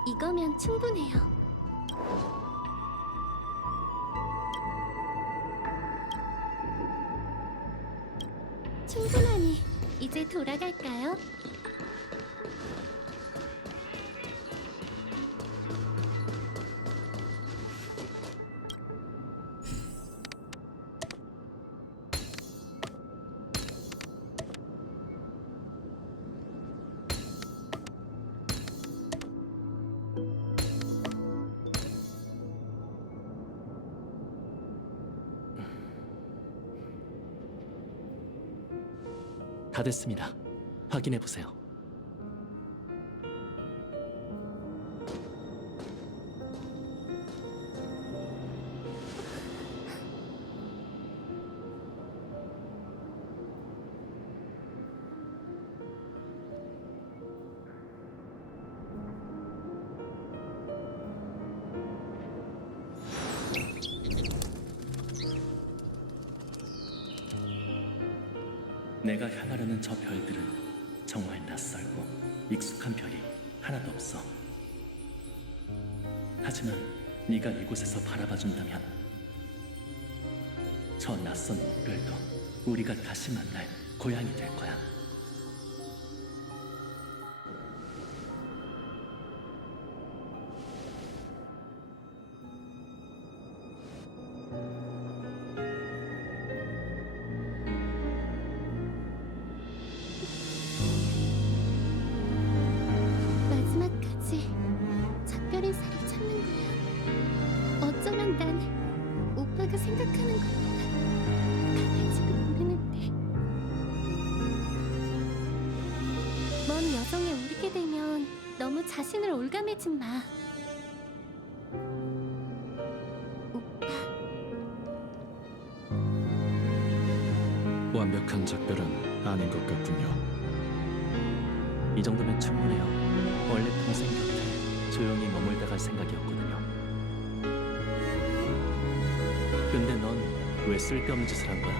이거면 충분해요. 충분하니 이제 돌아갈까요? 다 됐습니다. 확인해 보세요. 내가 향하려는 저 별들은 정말 낯설고 익숙한 별이 하나도 없어. 하지만 네가 이곳에서 바라봐준다면 저 낯선 별도 우리가 다시 만날 고향이 될 거야. 마지막까지 작별의 살을 찾는 거야. 어쩌면 난 오빠가 생각하는 것보다 강할지도 모르는데. 먼 여정에 오르게 되면 너무 자신을 올가매지 마. 오빠. 완벽한 작별은 아닌 것 같군요. 이 정도면 충분해요. 원래 동생 곁에 조용히 머물다 갈 생각이었거든요. 근데 넌 왜 쓸데없는 짓을 한 거야?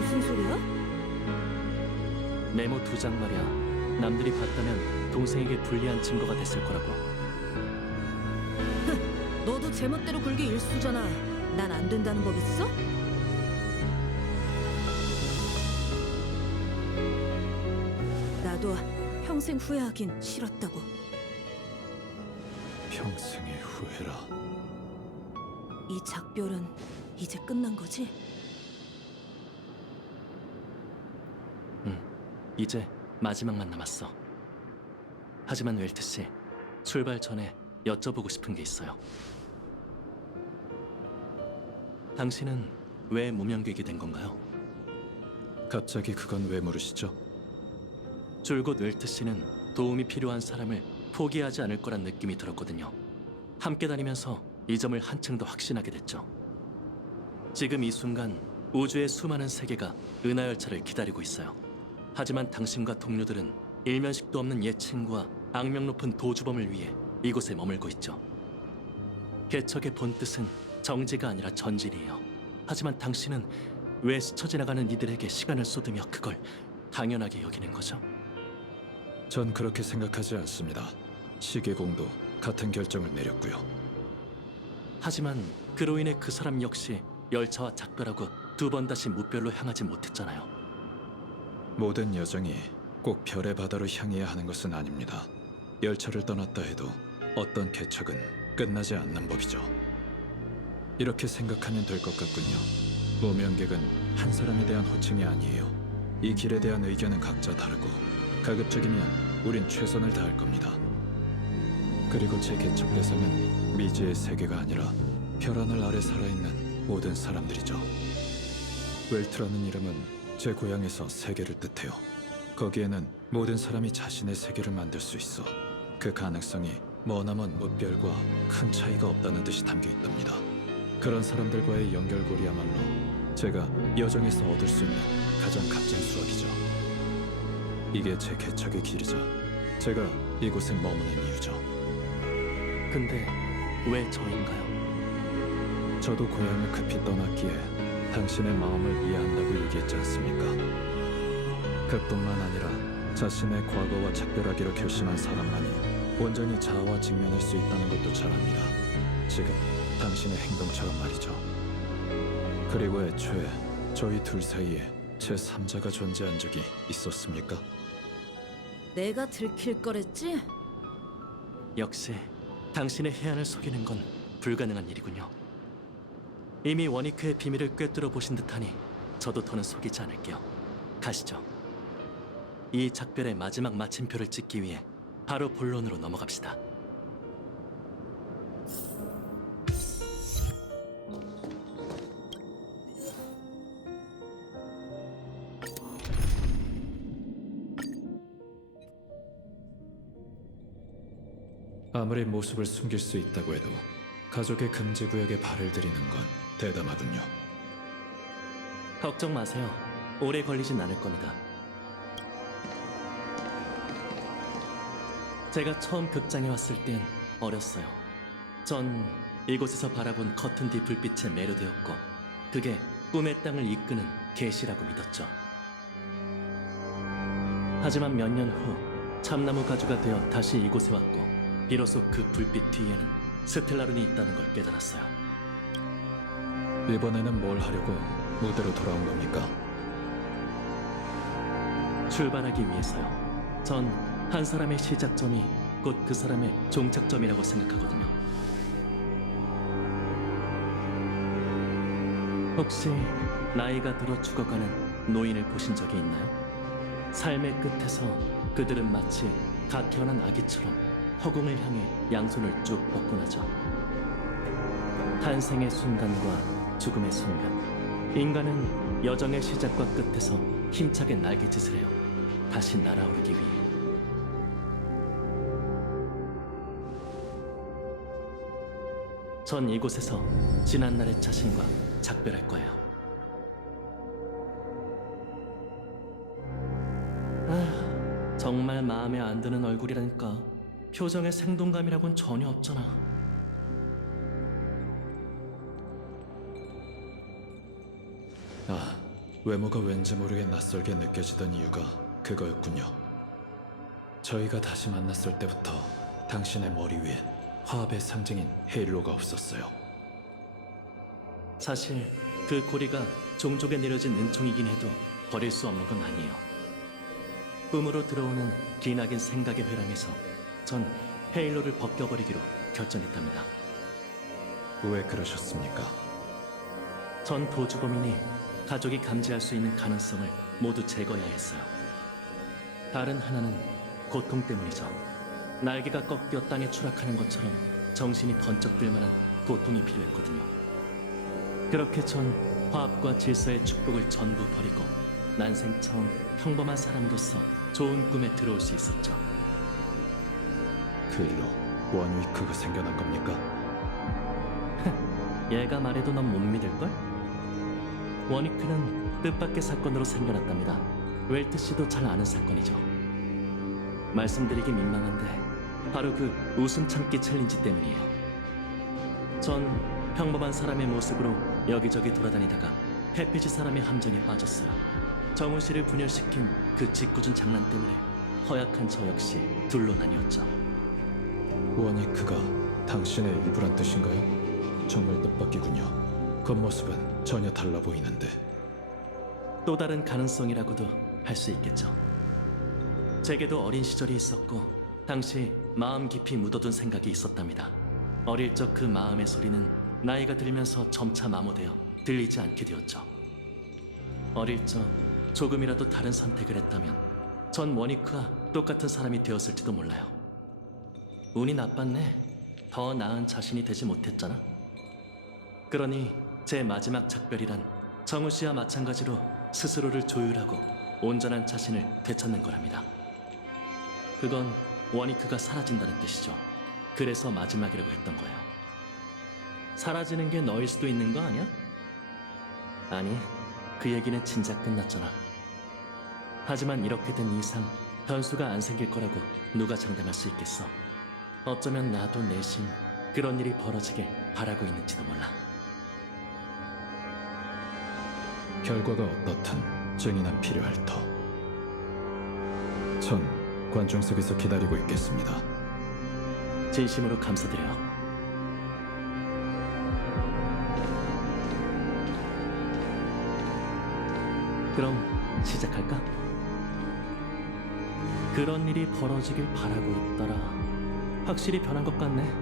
무슨 소리야? 메모 2장 말이야. 남들이 봤다면 동생에게 불리한 증거가 됐을 거라고. 너도 제멋대로 굴게 일수잖아. 난 안 된다는 법 있어? 나도 평생 후회하긴 싫었다고. 평생의 후회라. 이 작별은 이제 끝난 거지? 이제 마지막만 남았어. 하지만 웰트 씨, 출발 전에 여쭤보고 싶은 게 있어요. 당신은 왜 무명객이 된 건가요? 갑자기 그건 왜 물으시죠? 줄곧 웰트 씨는 도움이 필요한 사람을 포기하지 않을 거란 느낌이 들었거든요. 함께 다니면서 이 점을 한층 더 확신하게 됐죠. 지금 이 순간 우주의 수많은 세계가 은하열차를 기다리고 있어요. 하지만 당신과 동료들은 일면식도 없는 옛 친구와 악명 높은 도주범을 위해 이곳에 머물고 있죠. 개척의 본뜻은 정지가 아니라 전진이에요. 하지만 당신은 왜 스쳐 지나가는 이들에게 시간을 쏟으며 그걸 당연하게 여기는 거죠? 전 그렇게 생각하지 않습니다. 시계공도 같은 결정을 내렸고요. 하지만 그로 인해 그 사람 역시 열차와 작별하고 두 번 다시 무별로 향하지 못했잖아요. 모든 여정이 꼭 별의 바다로 향해야 하는 것은 아닙니다. 열차를 떠났다 해도 어떤 개척은 끝나지 않는 법이죠. 이렇게 생각하면 될 것 같군요. 무명객은 한 사람에 대한 호칭이 아니에요. 이 길에 대한 의견은 각자 다르고 가급적이면 우린 최선을 다할 겁니다. 그리고 제 개척 대상은 미지의 세계가 아니라 별 하늘 아래 살아있는 모든 사람들이죠. 웰트라는 이름은 제 고향에서 세계를 뜻해요. 거기에는 모든 사람이 자신의 세계를 만들 수 있어. 그 가능성이 머나먼 무별과 큰 차이가 없다는 뜻이 담겨 있답니다. 그런 사람들과의 연결고리야말로 제가 여정에서 얻을 수 있는 가장 값진 수확이죠. 이게 제 개척의 길이자 제가 이곳에 머무는 이유죠. 근데 왜 저인가요? 저도 고향을 급히 떠났기에 당신의 마음을 이해한다고 얘기했지 않습니까? 그뿐만 아니라 자신의 과거와 작별하기로 결심한 사람만이 온전히 자아와 직면할 수 있다는 것도 잘 압니다. 지금 당신의 행동처럼 말이죠. 그리고 애초에 저희 둘 사이에 제3자가 존재한 적이 있었습니까? 내가 들킬 거랬지? 역시 당신의 해안을 속이는 건 불가능한 일이군요. 이미 원이크의 비밀을 꿰뚫어 보신 듯하니 저도 더는 속이지 않을게요. 가시죠. 이 작별의 마지막 마침표를 찍기 위해 바로 본론으로 넘어갑시다. 아무리 모습을 숨길 수 있다고 해도 가족의 금지 구역에 발을 들이는 건 대담하군요. 걱정 마세요. 오래 걸리진 않을 겁니다. 제가 처음 극장에 왔을 땐 어렸어요. 전 이곳에서 바라본 커튼 뒤 불빛에 매료되었고 그게 꿈의 땅을 이끄는 계시라고 믿었죠. 하지만 몇 년 후 참나무 가주가 되어 다시 이곳에 왔고 비로소 그 불빛 뒤에는 스텔라룬이 있다는 걸 깨달았어요. 이번에는 뭘 하려고 무대로 돌아온 겁니까? 출발하기 위해서요. 전 한 사람의 시작점이 곧 그 사람의 종착점이라고 생각하거든요. 혹시 나이가 들어 죽어가는 노인을 보신 적이 있나요? 삶의 끝에서 그들은 마치 갓 태어난 아기처럼 허공을 향해 양손을 쭉 뻗고나죠. 탄생의 순간과 죽음의 순간, 인간은 여정의 시작과 끝에서 힘차게 날갯짓을 해요. 다시 날아오르기 위해. 전 이곳에서 지난날의 자신과 작별할 거예요. 정말 마음에 안 드는 얼굴이라니까. 표정에 생동감이라곤 전혀 없잖아. 외모가 왠지 모르게 낯설게 느껴지던 이유가 그거였군요. 저희가 다시 만났을 때부터 당신의 머리 위엔 화합의 상징인 헤일로가 없었어요. 사실 그 고리가 종족에 내려진 은총이긴 해도 버릴 수 없는 건 아니에요. 꿈으로 들어오는 기나긴 생각의 회랑에서 전 헤일로를 벗겨버리기로 결정했답니다. 왜 그러셨습니까? 전 도주범이니 가족이 감지할 수 있는 가능성을 모두 제거해야 했어요. 다른 하나는 고통 때문이죠. 날개가 꺾여 땅에 추락하는 것처럼 정신이 번쩍 들 만한 고통이 필요했거든요. 그렇게 전 화합과 질서의 축복을 전부 버리고 난생 처음 평범한 사람으로서 좋은 꿈에 들어올 수 있었죠. 그 일로 원위크가 생겨난 겁니까? 얘가 말해도 넌 못 믿을걸? 원위크는 뜻밖의 사건으로 생겨났답니다. 웰트 씨도 잘 아는 사건이죠. 말씀드리기 민망한데 바로 그 웃음 참기 챌린지 때문이에요. 전 평범한 사람의 모습으로 여기저기 돌아다니다가 해피지 사람의 함정에 빠졌어요. 정우 씨를 분열시킨 그 짓궂은 장난 때문에 허약한 저 역시 둘로 나뉘었죠. 원위크가 당신의 일부란 뜻인가요? 정말 뜻밖이군요. 겉모습은 전혀 달라 보이는데. 또 다른 가능성이라고도 할 수 있겠죠. 제게도 어린 시절이 있었고 당시 마음 깊이 묻어둔 생각이 있었답니다. 어릴 적 그 마음의 소리는 나이가 들면서 점차 마모되어 들리지 않게 되었죠. 어릴 적 조금이라도 다른 선택을 했다면 전 원위크와 똑같은 사람이 되었을지도 몰라요. 운이 나빴네. 더 나은 자신이 되지 못했잖아. 그러니 제 마지막 작별이란 정우 씨와 마찬가지로 스스로를 조율하고 온전한 자신을 되찾는 거랍니다. 그건 원위크가 사라진다는 뜻이죠. 그래서 마지막이라고 했던 거예요. 사라지는 게 너일 수도 있는 거 아니야? 아니, 그 얘기는 진작 끝났잖아. 하지만 이렇게 된 이상 변수가 안 생길 거라고 누가 장담할 수 있겠어. 어쩌면 나도 내심 그런 일이 벌어지길 바라고 있는지도 몰라. 결과가 어떻든 증인은 필요할 터. 전 관중석에서 기다리고 있겠습니다. 진심으로 감사드려요. 그럼 시작할까? 그런 일이 벌어지길 바라고 있더라. 확실히 변한 것 같네.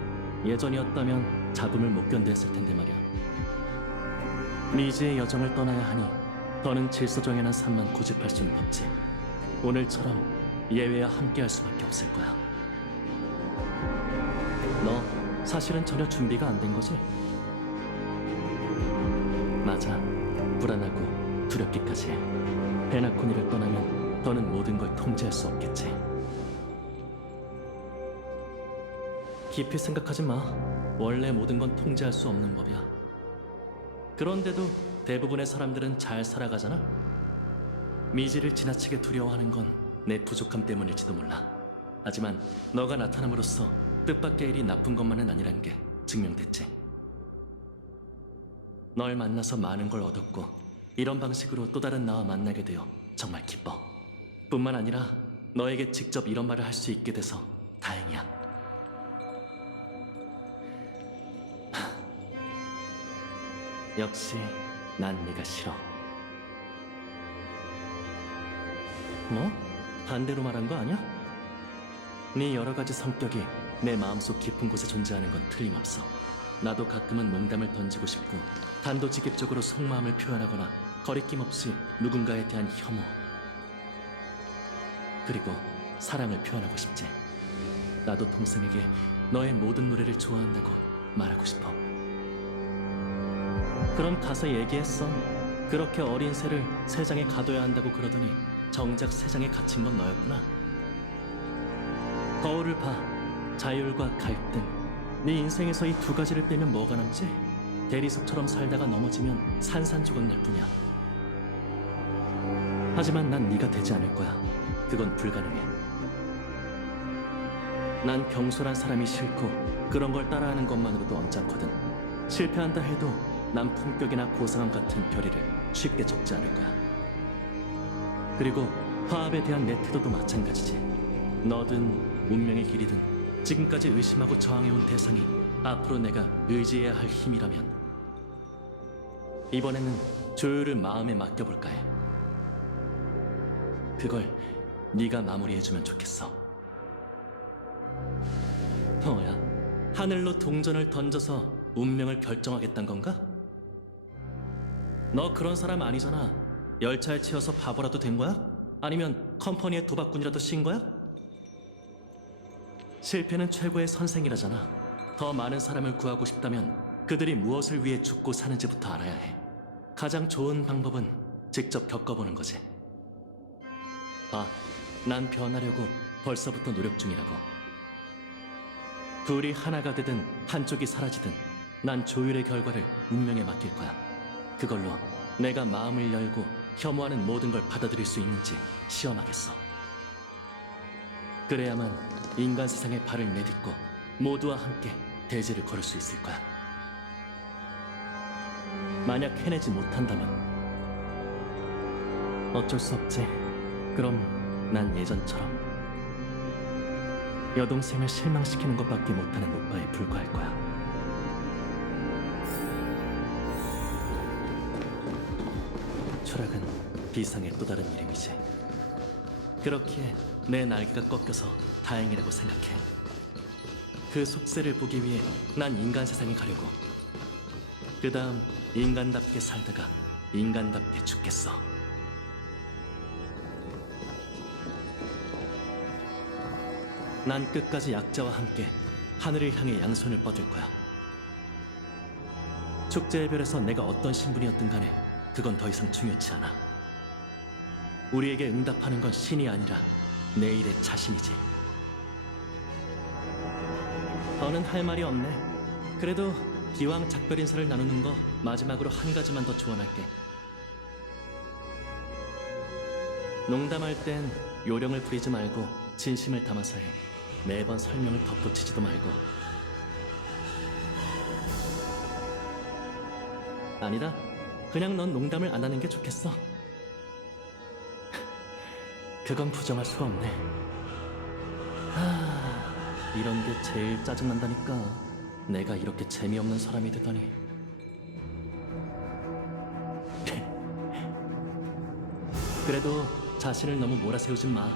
예전이었다면 잡음을 못 견뎠을 텐데 말이야. 미지의 여정을 떠나야 하니 더는 질서정연한 삶만 고집할 수는 없지. 오늘처럼 예외와 함께할 수밖에 없을 거야. 너 사실은 전혀 준비가 안 된 거지? 맞아. 불안하고 두렵기까지 해. 베나코니를 떠나면 더는 모든 걸 통제할 수 없겠지. 깊이 생각하지 마. 원래 모든 건 통제할 수 없는 법이야. 그런데도 대부분의 사람들은 잘 살아가잖아? 미지를 지나치게 두려워하는 건 내 부족함 때문일지도 몰라. 하지만 너가 나타남으로써 뜻밖의 일이 나쁜 것만은 아니라는 게 증명됐지. 널 만나서 많은 걸 얻었고 이런 방식으로 또 다른 나와 만나게 되어 정말 기뻐. 뿐만 아니라 너에게 직접 이런 말을 할 수 있게 돼서 다행이야. 역시 난 네가 싫어. 뭐? 반대로 말한 거 아니야? 네 여러 가지 성격이 내 마음속 깊은 곳에 존재하는 건 틀림없어. 나도 가끔은 농담을 던지고 싶고 단도직입적으로 속마음을 표현하거나 거리낌 없이 누군가에 대한 혐오 그리고 사랑을 표현하고 싶지. 나도 동생에게 너의 모든 노래를 좋아한다고 말하고 싶어. 그럼 가서 얘기했어. 그렇게 어린 새를 새장에 가둬야 한다고 그러더니 정작 새장에 갇힌 건 너였구나. 거울을 봐. 자율과 갈등. 네 인생에서 이 두 가지를 빼면 뭐가 남지? 대리석처럼 살다가 넘어지면 산산조각 날 뿐이야. 하지만 난 네가 되지 않을 거야. 그건 불가능해. 난 경솔한 사람이 싫고 그런 걸 따라하는 것만으로도 언짢거든. 실패한다 해도 난 품격이나 고상함 같은 별의를 쉽게 적지 않을 거야. 그리고 화합에 대한 내 태도도 마찬가지지. 너든 운명의 길이든 지금까지 의심하고 저항해온 대상이 앞으로 내가 의지해야 할 힘이라면 이번에는 조율을 마음에 맡겨볼까 해. 그걸 네가 마무리해주면 좋겠어. 뭐야, 하늘로 동전을 던져서 운명을 결정하겠단 건가? 너 그런 사람 아니잖아. 열차에 치여서 바보라도 된 거야? 아니면 컴퍼니의 도박꾼이라도 신 거야? 실패는 최고의 선생이라잖아. 더 많은 사람을 구하고 싶다면 그들이 무엇을 위해 죽고 사는지부터 알아야 해. 가장 좋은 방법은 직접 겪어보는 거지. 난 변하려고 벌써부터 노력 중이라고. 둘이 하나가 되든 한쪽이 사라지든 난 조율의 결과를 운명에 맡길 거야. 그걸로 내가 마음을 열고 혐오하는 모든 걸 받아들일 수 있는지 시험하겠어. 그래야만 인간 세상에 발을 내딛고 모두와 함께 대지를 걸을 수 있을 거야. 만약 해내지 못한다면 어쩔 수 없지. 그럼 난 예전처럼 여동생을 실망시키는 것밖에 못하는 오빠에 불과할 거야. 추락은 비상의 또 다른 이름이지. 그렇기에 내 날개가 꺾여서 다행이라고 생각해. 그 속세를 보기 위해 난 인간 세상에 가려고. 그 다음 인간답게 살다가 인간답게 죽겠어. 난 끝까지 약자와 함께 하늘을 향해 양손을 뻗을 거야. 축제의 별에서 내가 어떤 신분이었든 간에 그건 더 이상 중요치 않아. 우리에게 응답하는 건 신이 아니라 내일의 자신이지. 더는 할 말이 없네. 그래도 기왕 작별 인사를 나누는 거 마지막으로 한 가지만 더 조언할게. 농담할 땐 요령을 부리지 말고 진심을 담아서 해. 매번 설명을 덧붙이지도 말고. 아니다. 그냥 넌 농담을 안 하는 게 좋겠어. 그건 부정할 수가 없네. 이런 게 제일 짜증난다니까. 내가 이렇게 재미없는 사람이 되다니. 그래도 자신을 너무 몰아세우지 마.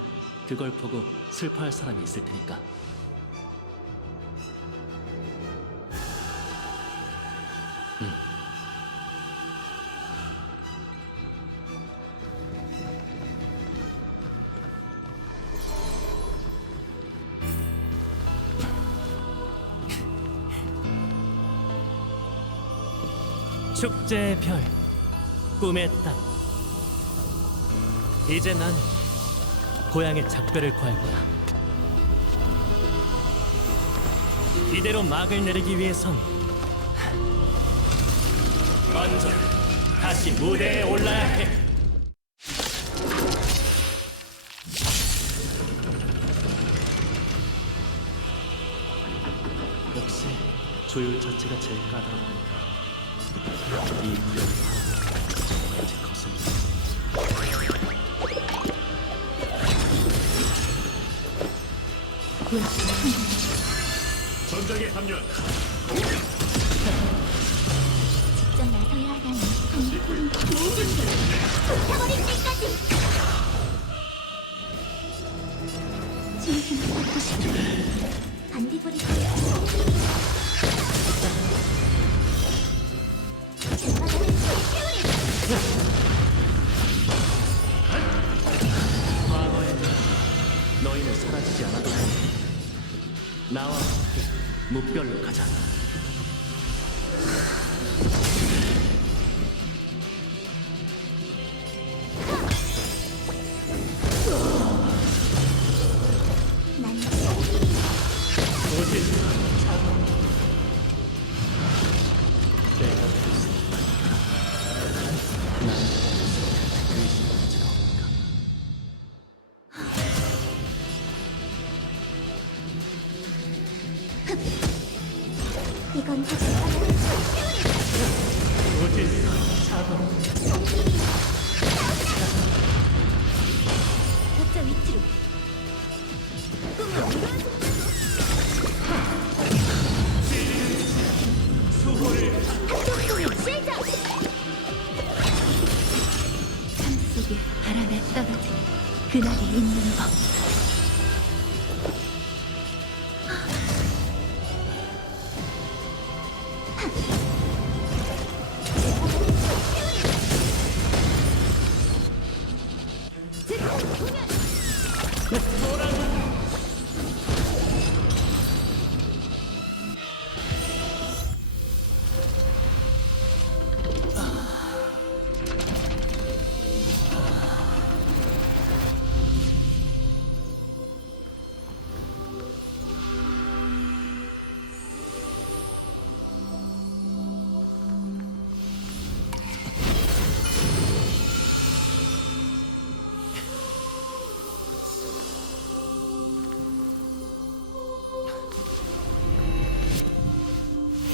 그걸 보고 슬퍼할 사람이 있을 테니까. 축제의 별, 꿈의 땅. 이제 난 고향의 작별을 구할 거야. 이대로 막을 내리기 위해선 먼저 다시 무대에 올라야 해. 역시 조율 자체가 제일 까다롭다니까. 이 무력을 파고 아직 거슬리지. 전장에 합류한다. 직접 나서야 하다니 반딧불은 모든 걸 덮어버릴 때까지 진심을 받고 싶어. 반딧불이 과거에는 너희는 사라지지 않아도 돼. 나와 함께 무별로 가자. 난 오직 내가 됐으니까. 난 의심할 문제가 없니까. 그날이 있는 법.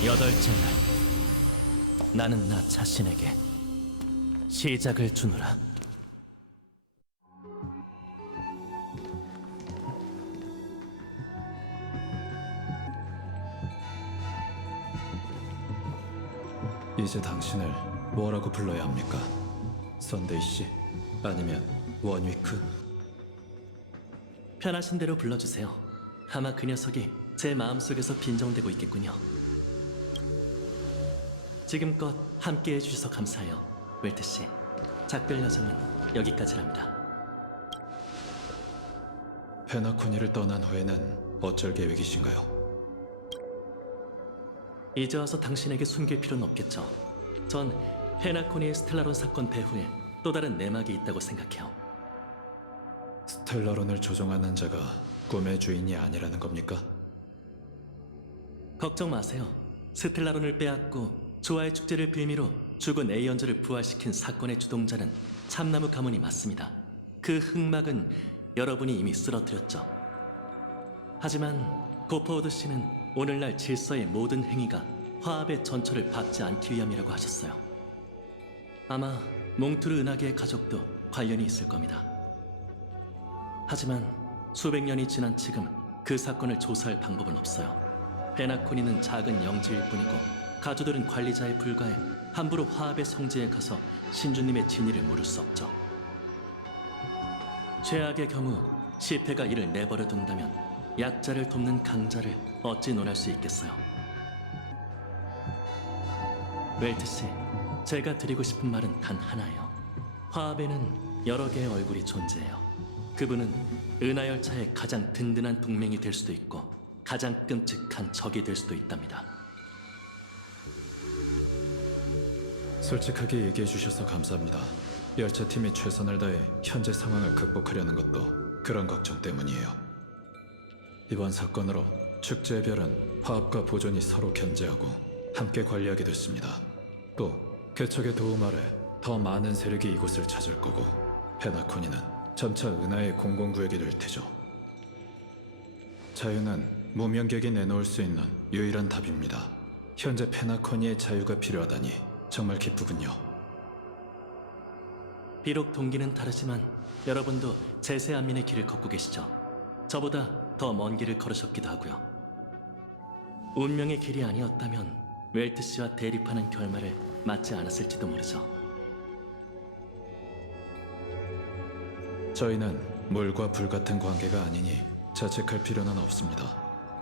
여덟째 날, 나는 나 자신에게 시작을 주노라. 이제 당신을 뭐라고 불러야 합니까? 선데이 씨? 아니면 원위크? 편하신 대로 불러주세요. 아마 그 녀석이 제 마음속에서 빈정대고 있겠군요. 지금껏 함께 해주셔서 감사해요, 웰트 씨. 작별 여정은 여기까지랍니다. 페나코니를 떠난 후에는 어쩔 계획이신가요? 이제 와서 당신에게 숨길 필요는 없겠죠. 전 페나코니의 스텔라론 사건 배후에 또 다른 내막이 있다고 생각해요. 스텔라론을 조종하는 자가 꿈의 주인이 아니라는 겁니까? 걱정 마세요. 스텔라론을 빼앗고 조화의 축제를 빌미로 죽은 에이언즈를 부활시킨 사건의 주동자는 참나무 가문이 맞습니다. 그 흑막은 여러분이 이미 쓰러뜨렸죠. 하지만 고퍼우드 씨는 오늘날 질서의 모든 행위가 화합의 전철을 밟지 않기 위함이라고 하셨어요. 아마 몽투르 은하계의 가족도 관련이 있을 겁니다. 하지만 수백 년이 지난 지금 그 사건을 조사할 방법은 없어요. 페나코니는 작은 영지일 뿐이고 가주들은 관리자에 불과해 함부로 화합의 성지에 가서 신주님의 진위를 물을 수 없죠. 최악의 경우 시패가 이를 내버려 둔다면 약자를 돕는 강자를 어찌 논할 수 있겠어요. 웰트 씨, 제가 드리고 싶은 말은 단 하나예요. 화합에는 여러 개의 얼굴이 존재해요. 그분은 은하열차의 가장 든든한 동맹이 될 수도 있고 가장 끔찍한 적이 될 수도 있답니다. 솔직하게 얘기해 주셔서 감사합니다. 열차팀이 최선을 다해 현재 상황을 극복하려는 것도 그런 걱정 때문이에요. 이번 사건으로 축제의 별은 화합과 보존이 서로 견제하고 함께 관리하게 됐습니다. 또 개척의 도움 아래 더 많은 세력이 이곳을 찾을 거고 페나코니는 점차 은하의 공공구역이 될 테죠. 자유는 무명객이 내놓을 수 있는 유일한 답입니다. 현재 페나코니의 자유가 필요하다니 정말 기쁘군요. 비록 동기는 다르지만 여러분도 제세안민의 길을 걷고 계시죠. 저보다 더 먼 길을 걸으셨기도 하고요. 운명의 길이 아니었다면 웰트 씨와 대립하는 결말을 맞지 않았을지도 모르죠. 저희는 물과 불 같은 관계가 아니니 자책할 필요는 없습니다.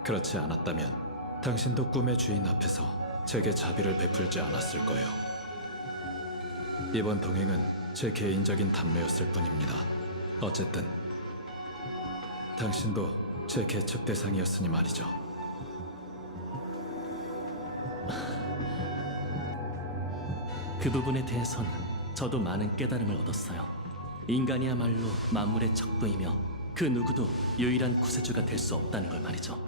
그렇지 않았다면 당신도 꿈의 주인 앞에서 제게 자비를 베풀지 않았을 거예요. 이번 동행은 제 개인적인 담례였을 뿐입니다. 어쨌든 당신도 제 개척 대상이었으니 말이죠. 그 부분에 대해선 저도 많은 깨달음을 얻었어요. 인간이야말로 만물의 척도이며 그 누구도 유일한 구세주가 될 수 없다는 걸 말이죠.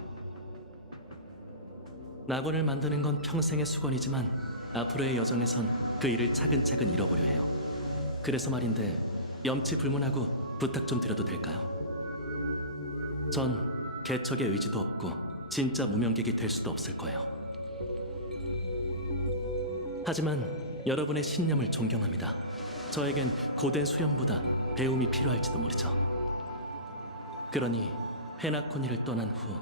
낙원을 만드는 건 평생의 수건이지만 앞으로의 여정에선 그 일을 차근차근 잃어보려 해요. 그래서 말인데 염치불문하고 부탁 좀 드려도 될까요? 전 개척의 의지도 없고 진짜 무명객이 될 수도 없을 거예요. 하지만 여러분의 신념을 존경합니다. 저에겐 고된 수련보다 배움이 필요할지도 모르죠. 그러니 페나코니를 떠난 후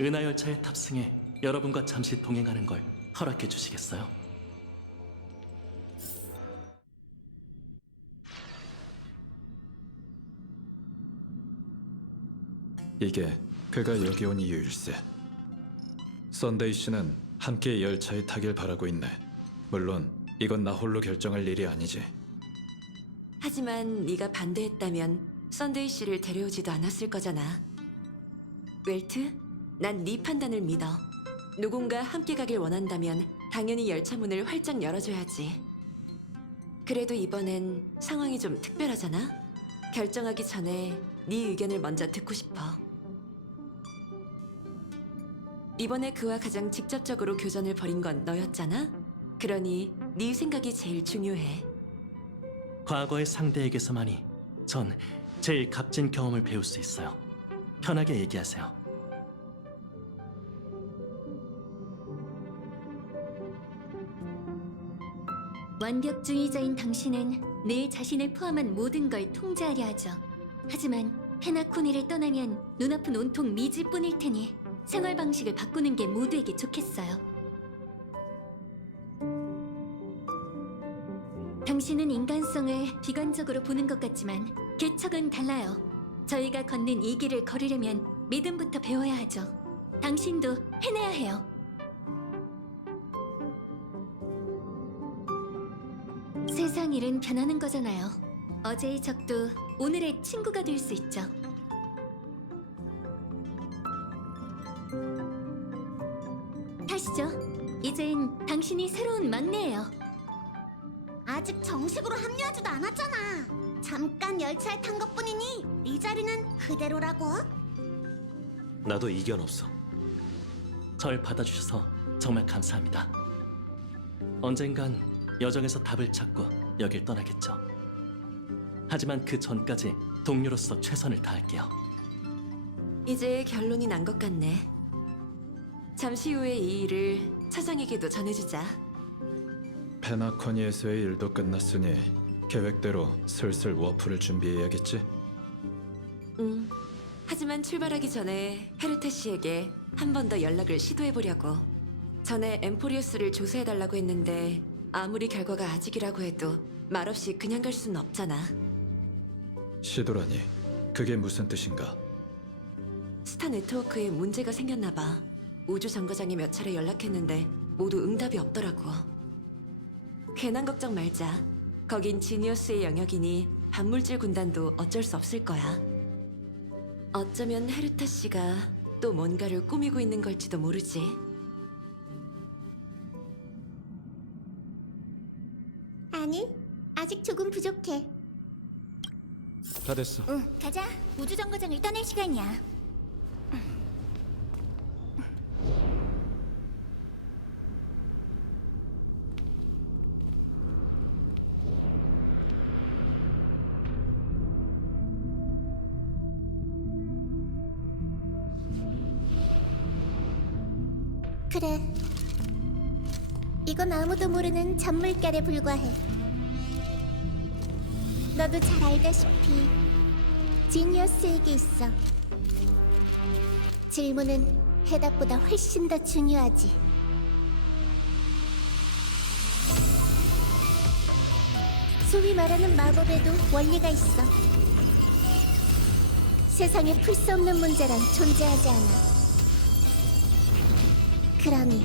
은하열차에 탑승해 여러분과 잠시 동행하는 걸 허락해 주시겠어요? 이게 그가 여기 온 이유일세. 썬데이 씨는 함께 열차에 타길 바라고 있네. 물론 이건 나 홀로 결정할 일이 아니지. 하지만 네가 반대했다면 썬데이 씨를 데려오지도 않았을 거잖아. 웰트, 난 네 판단을 믿어. 누군가 함께 가길 원한다면 당연히 열차 문을 활짝 열어줘야지. 그래도 이번엔 상황이 좀 특별하잖아. 결정하기 전에 네 의견을 먼저 듣고 싶어. 이번에 그와 가장 직접적으로 교전을 벌인 건 너였잖아. 그러니 네 생각이 제일 중요해. 과거의 상대에게서만이 전 제일 값진 경험을 배울 수 있어요. 편하게 얘기하세요. 완벽주의자인 당신은 내 자신을 포함한 모든 걸 통제하려 하죠. 하지만 페나코니를 떠나면 눈앞은 온통 미지뿐일 테니 생활 방식을 바꾸는 게 모두에게 좋겠어요. 당신은 인간성을 비관적으로 보는 것 같지만 개척은 달라요. 저희가 걷는 이 길을 걸으려면 믿음부터 배워야 하죠. 당신도 해내야 해요. 세상 일은 변하는 거잖아요. 어제의 적도 오늘의 친구가 될 수 있죠. 타시죠. 이젠 당신이 새로운 막내예요. 아직 정식으로 합류하지도 않았잖아. 잠깐 열차에 탄 것뿐이니 네 자리는 그대로라고. 나도 이견 없어. 절 받아주셔서 정말 감사합니다. 언젠간 여정에서 답을 찾고 여길 떠나겠죠. 하지만 그 전까지 동료로서 최선을 다할게요. 이제 결론이 난 것 같네. 잠시 후에 이 일을 차장에게도 전해주자. 페나코니에서의 일도 끝났으니 계획대로 슬슬 워프를 준비해야겠지? 하지만 출발하기 전에 헤르테 씨에게 한 번 더 연락을 시도해보려고. 전에 엠포리우스를 조사해달라고 했는데 아무리 결과가 아직이라고 해도 말없이 그냥 갈 수는 없잖아. 시도라니, 그게 무슨 뜻인가? 스타 네트워크에 문제가 생겼나 봐. 우주 정거장에 몇 차례 연락했는데 모두 응답이 없더라고. 괜한 걱정 말자. 거긴 지니어스의 영역이니 반물질 군단도 어쩔 수 없을 거야. 어쩌면 헤르타 씨가 또 뭔가를 꾸미고 있는 걸지도 모르지. 아니, 아직 조금 부족해. 다 됐어. 응, 가자. 우주 정거장을 떠날 시간이야. 그래. 이건 아무도 모르는 잔물결에 불과해. 너도 잘 알다시피 지니어스에게 있어. 질문은 해답보다 훨씬 더 중요하지. 소위 말하는 마법에도 원리가 있어. 세상에 풀 수 없는 문제란 존재하지 않아. 그러니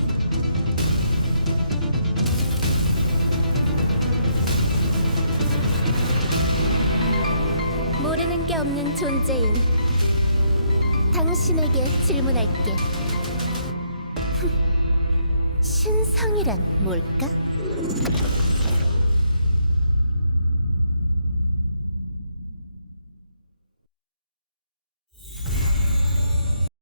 모르는 게 없는 존재인 당신에게 질문할게. 신성이란 뭘까?